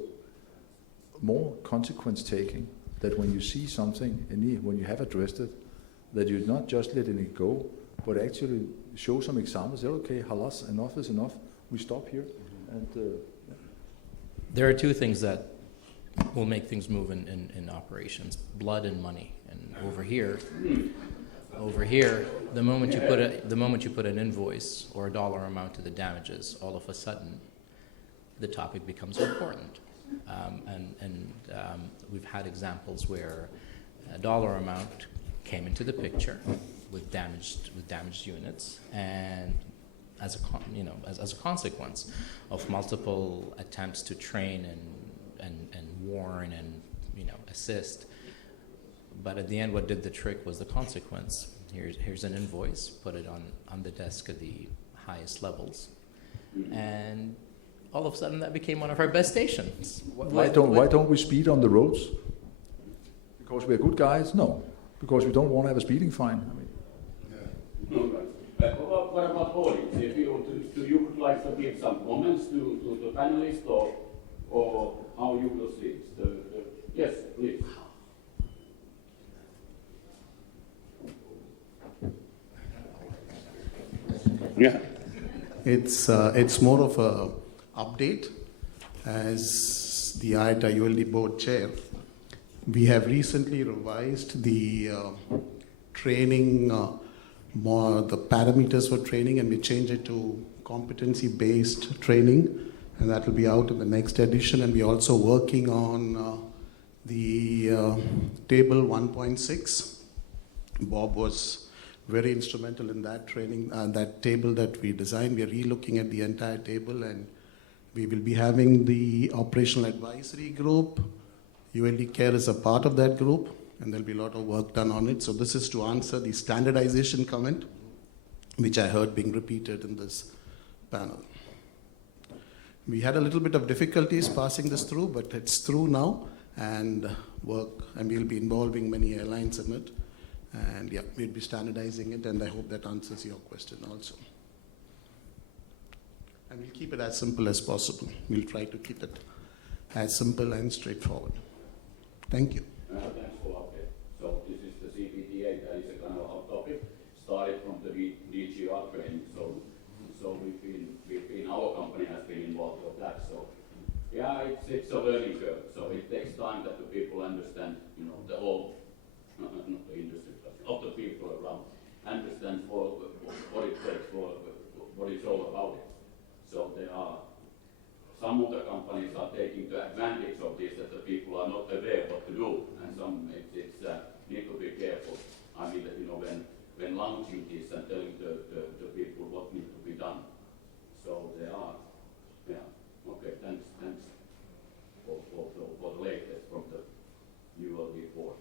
more consequence taking, that when you see something, when you have addressed it, that you're not just letting it go, but actually show some examples. Say, okay, halas, enough is enough. We stop here. And there are two things that will make things move in operations: blood and money. And over here, the moment you put an invoice or a dollar amount to the damages, all of a sudden, the topic becomes important. We've had examples where a dollar amount came into the picture with damaged units, and as a consequence of multiple attempts to train and warn and assist. But at the end, what did the trick was the consequence. Here's an invoice, put it on the desk of the highest levels, and all of a sudden that became one of our best stations. why don't we speed on the roads? Because we're good guys? No, because we don't want to have a speeding fine. I mean, What about audience? If you would like to give some comments to the panelists, or how you will see it? Yes, please. Yeah. It's more of a update. As the IATA ULD board chair, we have recently revised the training, the parameters for training, and we changed it to competency-based training, and that will be out in the next edition. And we're also working on the table 1.6. Bob was very instrumental in that training, that table that we designed. We are re-looking at the entire table, and we will be having the operational advisory group. ULD Care is a part of that group, and there'll be a lot of work done on it. So this is to answer the standardization comment, which I heard being repeated in this panel. We had a little bit of difficulties passing this through, but it's through now, and we'll be involving many airlines in it. And yeah, we'll be standardizing it, and I hope that answers your question also. And we'll keep it as simple as possible. We'll try to keep it as simple and straightforward. Thank you. Thanks for update. So this is the CPTA, that is a kind of hot topic, started from the DGR training. So our company has been involved with that. So yeah, it's a learning curve. So it takes time that the people understand, the whole, not the industry, but of the people around, understand what it takes, what it's all about it. So some of the companies are taking the advantage of this, that the people are not aware what to do, and some it's need to be careful. I mean that when launching this and telling the people what needs to be done. So they are, okay. Thanks for the latest from the ULD board.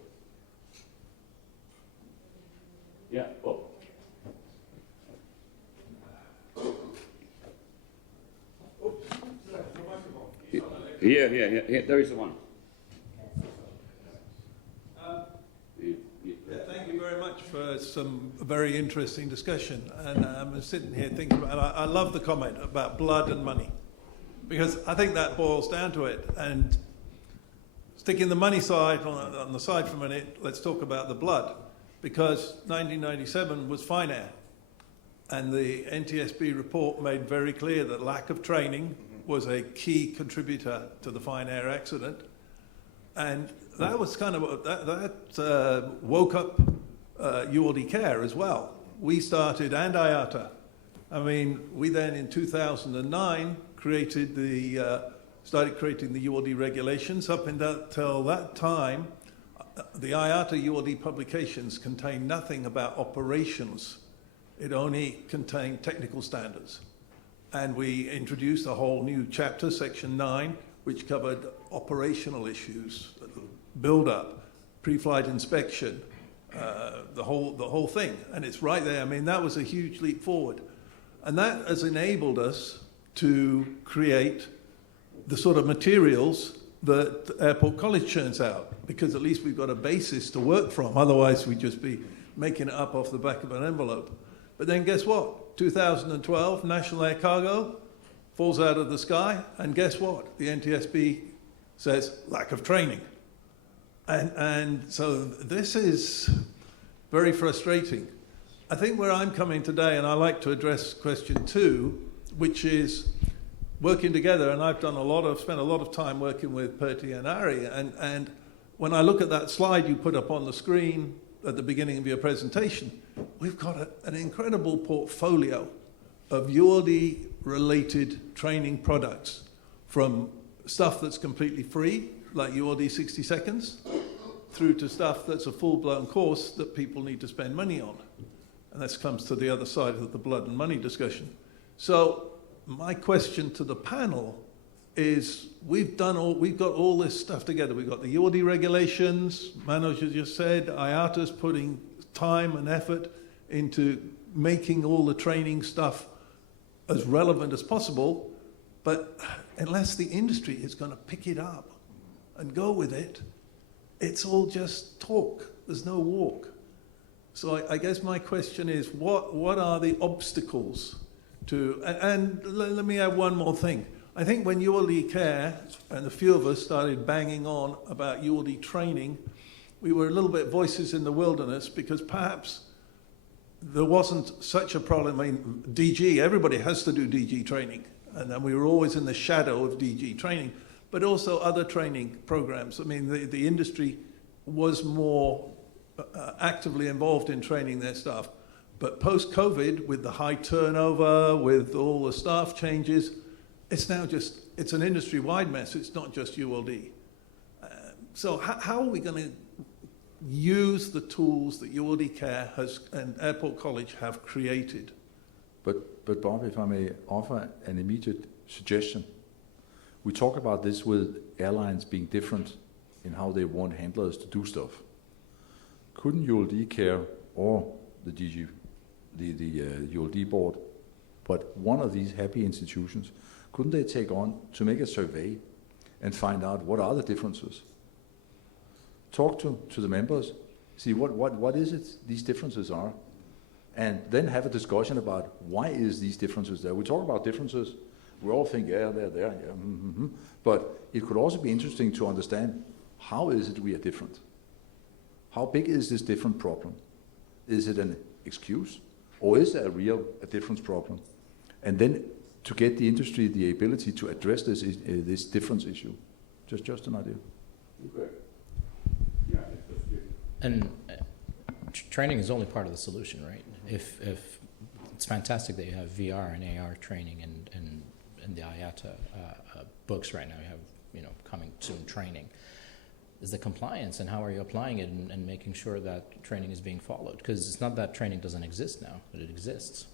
Yeah, there is one. Yeah, thank you very much for some very interesting discussion. And I'm sitting here thinking, and I love the comment about blood and money, because I think that boils down to it. And sticking the money side on the side for a minute, let's talk about the blood, because 1997 was Finair, and the NTSB report made very clear that lack of training was a key contributor to the Finair accident. And that was kind of, that woke up ULD Care as well. We started, and IATA. I mean, we then in 2009 started creating the ULD regulations. Up until that time, the IATA ULD publications contained nothing about operations. It only contained technical standards. And we introduced a whole new chapter, Section 9, which covered operational issues, build-up, pre-flight inspection, the whole thing. And it's right there. I mean, that was a huge leap forward. And that has enabled us to create the sort of materials that Airport College churns out, because at least we've got a basis to work from. Otherwise, we'd just be making it up off the back of an envelope. But then guess what? 2012, National Air Cargo falls out of the sky, and guess what? The NTSB says lack of training. And so this is very frustrating. I think where I'm coming today, and I like to address question 2, which is working together, and I've spent a lot of time working with Pertti and Ari, and when I look at that slide you put up on the screen at the beginning of your presentation, we've got an incredible portfolio of ULD-related training products, from stuff that's completely free, like ULD 60 Seconds, through to stuff that's a full-blown course that people need to spend money on. And this comes to the other side of the blood and money discussion. So my question to the panel is, we've got all this stuff together. We've got the ULD regulations, Manoj has just said, IATA's putting time and effort into making all the training stuff as relevant as possible, but unless the industry is going to pick it up and go with it, it's all just talk. There's no walk. So I guess my question is, what are the obstacles to, and let me add one more thing. I think when ULD Care and a few of us started banging on about ULD training, we were a little bit voices in the wilderness, because perhaps there wasn't such a problem. I mean, DG, everybody has to do DG training, and then we were always in the shadow of DG training, but also other training programs. I mean, the industry was more actively involved in training their staff. But post-COVID, with the high turnover, with all the staff changes, it's now just, it's an industry-wide mess. It's not just ULD. So how are we going to use the tools that ULD Care has and Airport College have created? But Bob, if I may offer an immediate suggestion. We talk about this with airlines being different in how they want handlers to do stuff. Couldn't ULD Care or the DG, the ULD board, but one of these happy institutions, couldn't they take on to make a survey and find out what are the differences? Talk to the members, see what is it these differences are, and then have a discussion about why is these differences there. We talk about differences, we all think, yeah, they're there, yeah, but it could also be interesting to understand, how is it we are different? How big is this different problem? Is it an excuse, or is there a difference problem? And then to get the industry the ability to address this difference issue. Just an idea. Okay. And training is only part of the solution, right? If it's fantastic that you have VR and AR training and the IATA books right now, you have coming soon training. Is the compliance, and how are you applying it and making sure that training is being followed? Because it's not that training doesn't exist now, but it exists.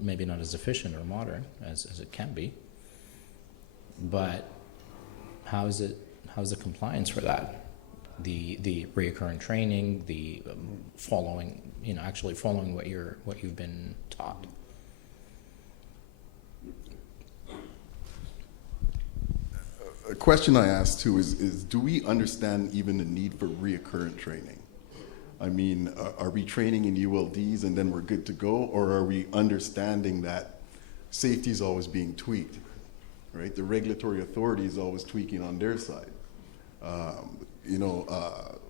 Maybe not as efficient or modern as it can be, but how's the compliance for that? The reoccurring training, the following, actually following what you've been taught. a question I asked too is do we understand even the need for reoccurrent training? I mean, are we training in ULDs and then we're good to go, or are we understanding that safety is always being tweaked, right? The regulatory authority is always tweaking on their side.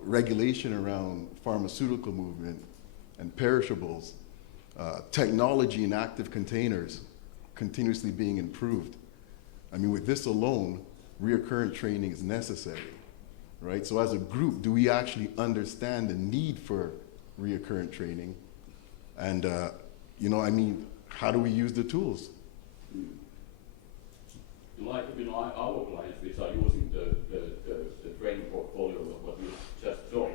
Regulation around pharmaceutical movement and perishables, technology in active containers continuously being improved. I mean, with this alone, reoccurrent training is necessary, right? So as a group, do we actually understand the need for reoccurrent training? And, how do we use the tools? Like, our clients, which are using the training portfolio of what you just showed,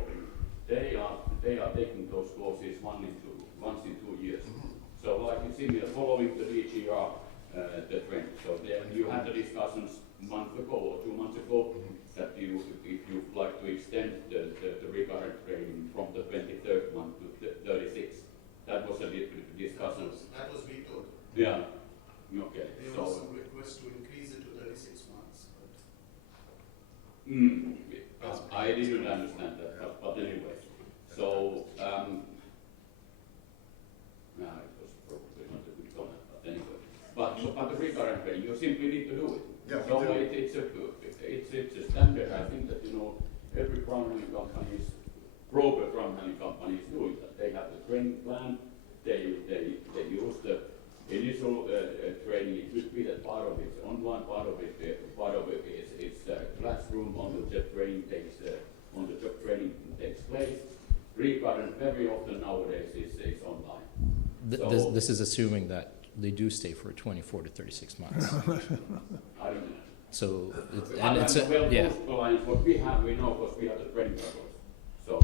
they are taking those courses once in 2 years. So like you see, we are following the DGR, the trend. So you had the discussions a month ago or 2 months ago that if you like to extend the recurrent training from the 23rd month to 36, that was a discussion. That was vetoed. Yeah. Okay. There was some request to increase it to 36 months. I didn't understand that, but anyway. So, it was probably not a good comment, but anyway. But the recurrent training, you simply need to do it. Yeah, so it's a standard. I think that every ground handling company is, proper ground handling company is doing that. They have the training plan. They use the initial training. It could be that part of it's online, part of it is classroom. On the job training takes place. Recurrent very often nowadays is online. This is assuming that they do stay for 24 to 36 months. I don't know. So Yeah. Clients, what we know because we have the training records. So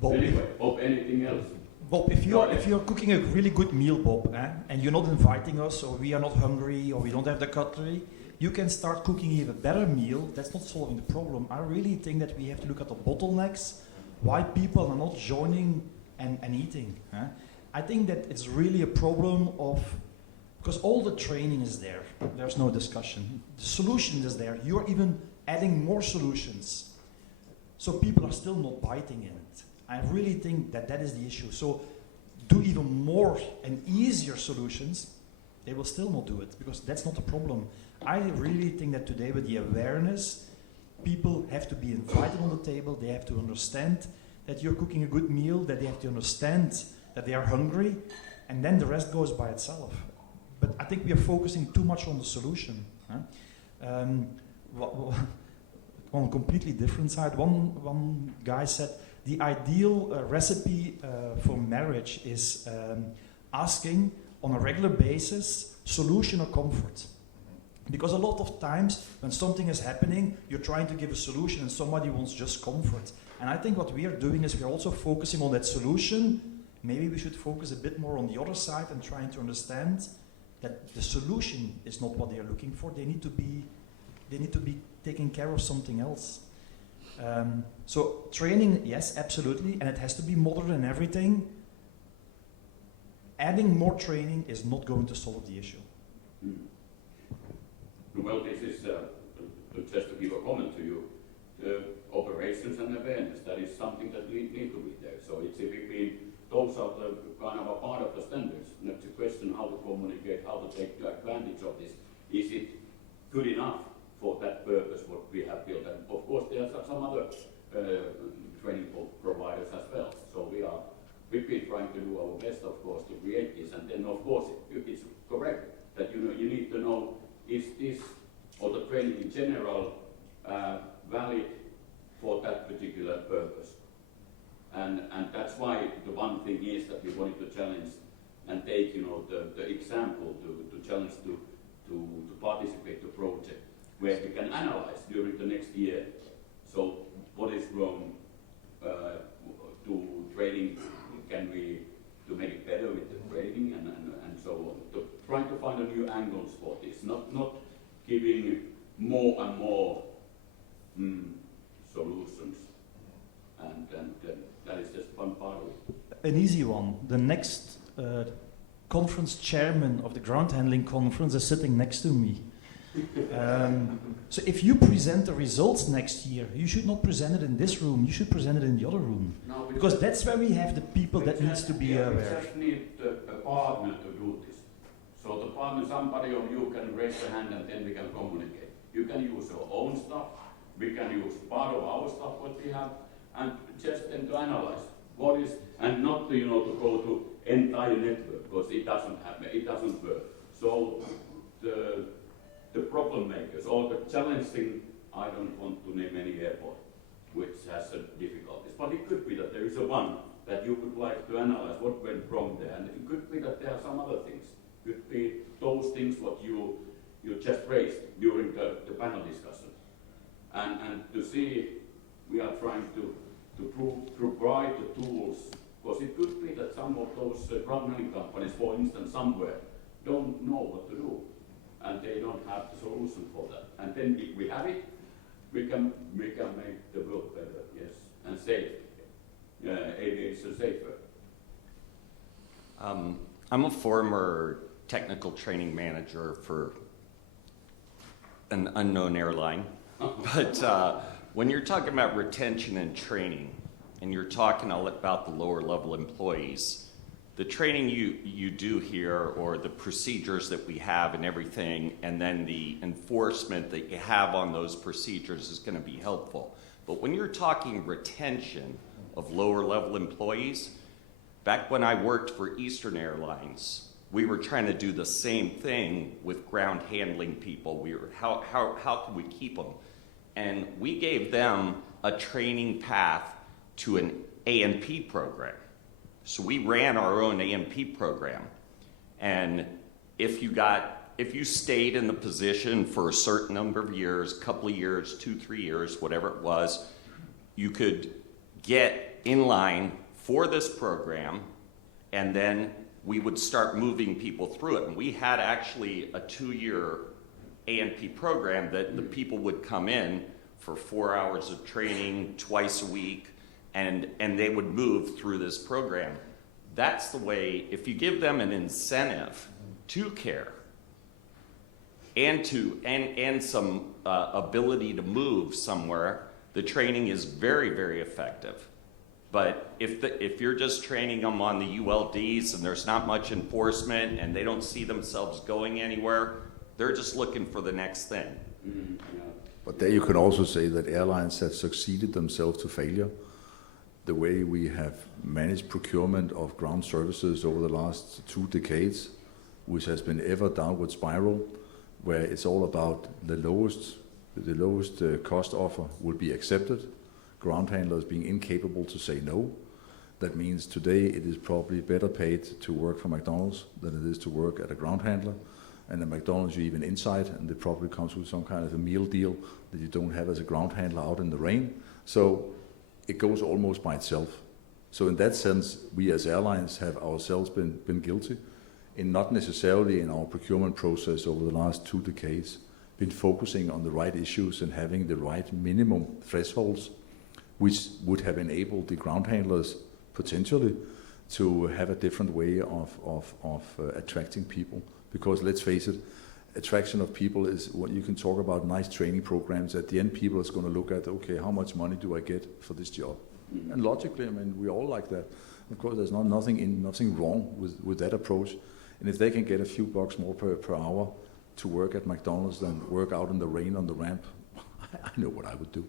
Bob, anyway, Bob, anything else? Bob, if you're cooking a really good meal, Bob, and you're not inviting us, or we are not hungry, or we don't have the cutlery, you can start cooking even better meal. That's not solving the problem. I really think that we have to look at the bottlenecks, why people are not joining and eating. I think that it's really a problem of, because all the training is there, there's no discussion. The solution is there. You're even adding more solutions. So people are still not biting in it. I really think that is the issue. So do even more and easier solutions, they will still not do it, because that's not the problem. I really think that today with the awareness, people have to be invited on the table, they have to understand that you're cooking a good meal, that they have to understand that they are hungry, and then the rest goes by itself. But I think we are focusing too much on the solution. On a completely different side, one guy said, the ideal recipe for marriage is asking on a regular basis, solution or comfort. Because a lot of times when something is happening, you're trying to give a solution and somebody wants just comfort. And I think what we are doing is we're also focusing on that solution. Maybe we should focus a bit more on the other side and trying to understand that the solution is not what they are looking for. They need to be taking care of something else. So training, yes, absolutely, and it has to be modern and everything. Adding more training is not going to solve the issue. Well, this is just to give a comment to you. Operations and awareness, that is something that need to be there. So it's typically those are the kind of a part of the standards. And it's a question how to communicate, how to take advantage of this. Is it good enough for that purpose what we have built? And of course there are some other training providers as well. So we've been trying to do our best, of course, to create this. And then of course it's correct that you need to know, is this or the training in general valid for that particular purpose? And that's why the one thing is that we wanted to challenge and take the example to challenge to participate the project, where we can analyze during the next year. So what is wrong to training? Can we to make it better with the training and so on? To trying to find a new angles for this, not giving more and more solutions, and that is just one part of it. An easy one. The next conference chairman of the ground handling conference is sitting next to me. So if you present the results next year, you should not present it in this room, you should present it in the other room. No, we Because just- that's where we have the people we that needs just- to be yeah, aware. We just need a partner to do this. So the partner, somebody of you can raise a hand and then we can communicate. You can use your own stuff, we can use part of our stuff what we have, and just then to analyze what is, and not to, to go to entire network, because it doesn't happen, it doesn't work. So the problem makers, or the challenging, I don't want to name any airport, which has difficulties, but it could be that there is a one that you would like to analyze what went wrong there, and it could be that there are some other things. Could be those things what you just raised during the panel discussion. And to see, we are trying to provide the tools, because it could be that some of those ground handling companies, for instance, somewhere, don't know what to do, and they don't have the solution for that. And then if we have it, we can make the world better, yes, and safe, aviation safer. I'm a former technical training manager for an unknown airline, but when you're talking about retention and training, and you're talking about the lower level employees, the training you do here, or the procedures that we have and everything, and then the enforcement that you have on those procedures is going to be helpful. But when you're talking retention of lower level employees, back when I worked for Eastern Airlines, we were trying to do the same thing with ground handling people. We were, how can we keep them? And we gave them a training path to an A&P program. So we ran our own A&P program. And if you stayed in the position for a certain number of years, couple of years, 2-3 years, whatever it was, you could get in line for this program, and then we would start moving people through it. And we had actually a 2-year A&P program that the people would come in for 4 hours of training twice a week, and they would move through this program. That's the way, if you give them an incentive to care and some ability to move somewhere, the training is very, very effective. But if you're just training them on the ULDs and there's not much enforcement and they don't see themselves going anywhere, they're just looking for the next thing. Mm, yeah. But there you could also say that airlines have succeeded themselves to failure. The way we have managed procurement of ground services over the last 2 decades, which has been ever downward spiral, where it's all about the lowest cost offer will be accepted, ground handlers being incapable to say no. That means today it is probably better paid to work for McDonald's than it is to work at a ground handler. And at McDonald's you even inside, and it probably comes with some kind of a meal deal that you don't have as a ground handler out in the rain. So it goes almost by itself. So in that sense, we as airlines have ourselves been guilty in not necessarily in our procurement process over the last 2 decades, been focusing on the right issues and having the right minimum thresholds, which would have enabled the ground handlers potentially to have a different way of attracting people. Because let's face it, attraction of people is what you can talk about, nice training programs. At the end, people is going to look at, okay, how much money do I get for this job? Mm-hmm. And logically, I mean, we all like that. Of course, there's nothing wrong with that approach. And if they can get a few bucks more per hour to work at McDonald's than work out in the rain on the ramp, I know what I would do.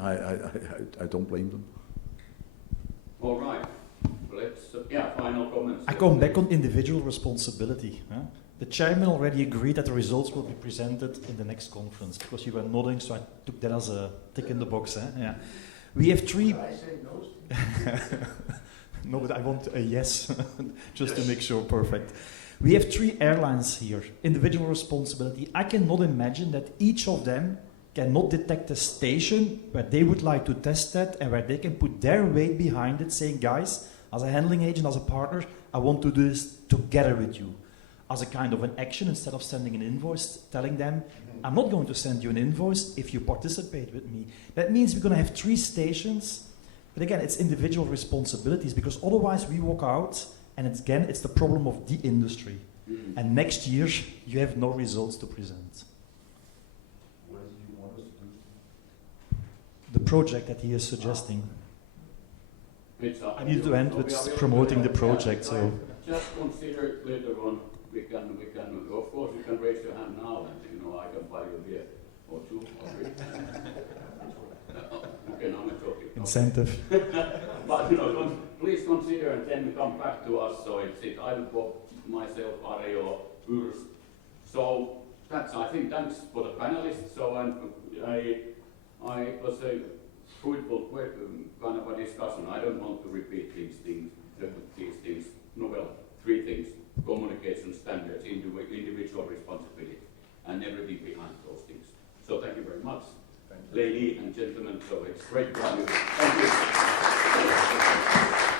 I don't blame them. All right. Let's, final comments. I come back on individual responsibility. Huh? The chairman already agreed that the results will be presented in the next conference, because you were nodding, so I took that as a tick in the box. Yeah. We have 3... I say no. No, but I want a yes, just to make sure perfect. We have 3 airlines here, individual responsibility. I cannot imagine that each of them cannot detect a station where they would like to test that and where they can put their weight behind it, saying, guys, as a handling agent, as a partner, I want to do this together with you. As a kind of an action, instead of sending an invoice, telling them, I'm not going to send you an invoice if you participate with me. That means we're going to have 3 stations. But again, it's individual responsibilities, because otherwise we walk out and it's the problem of the industry. And next year, you have no results to present. project that he is suggesting. I need to end with promoting the project, so. Just consider it later on. We can, of course, you can raise your hand now and, I can buy you a beer or two or three. Okay, now I'm talking. Incentive. But, please consider and then come back to us. So it's either Bob, myself, Ari or Urs. So I think, thanks for the panelists. So I was a fruitful kind of a discussion. I don't want to repeat these things. Well, three things: communication standards, individual responsibility, and everything behind those things. So thank you very much, ladies and gentlemen. So it's great to have you. Thank you.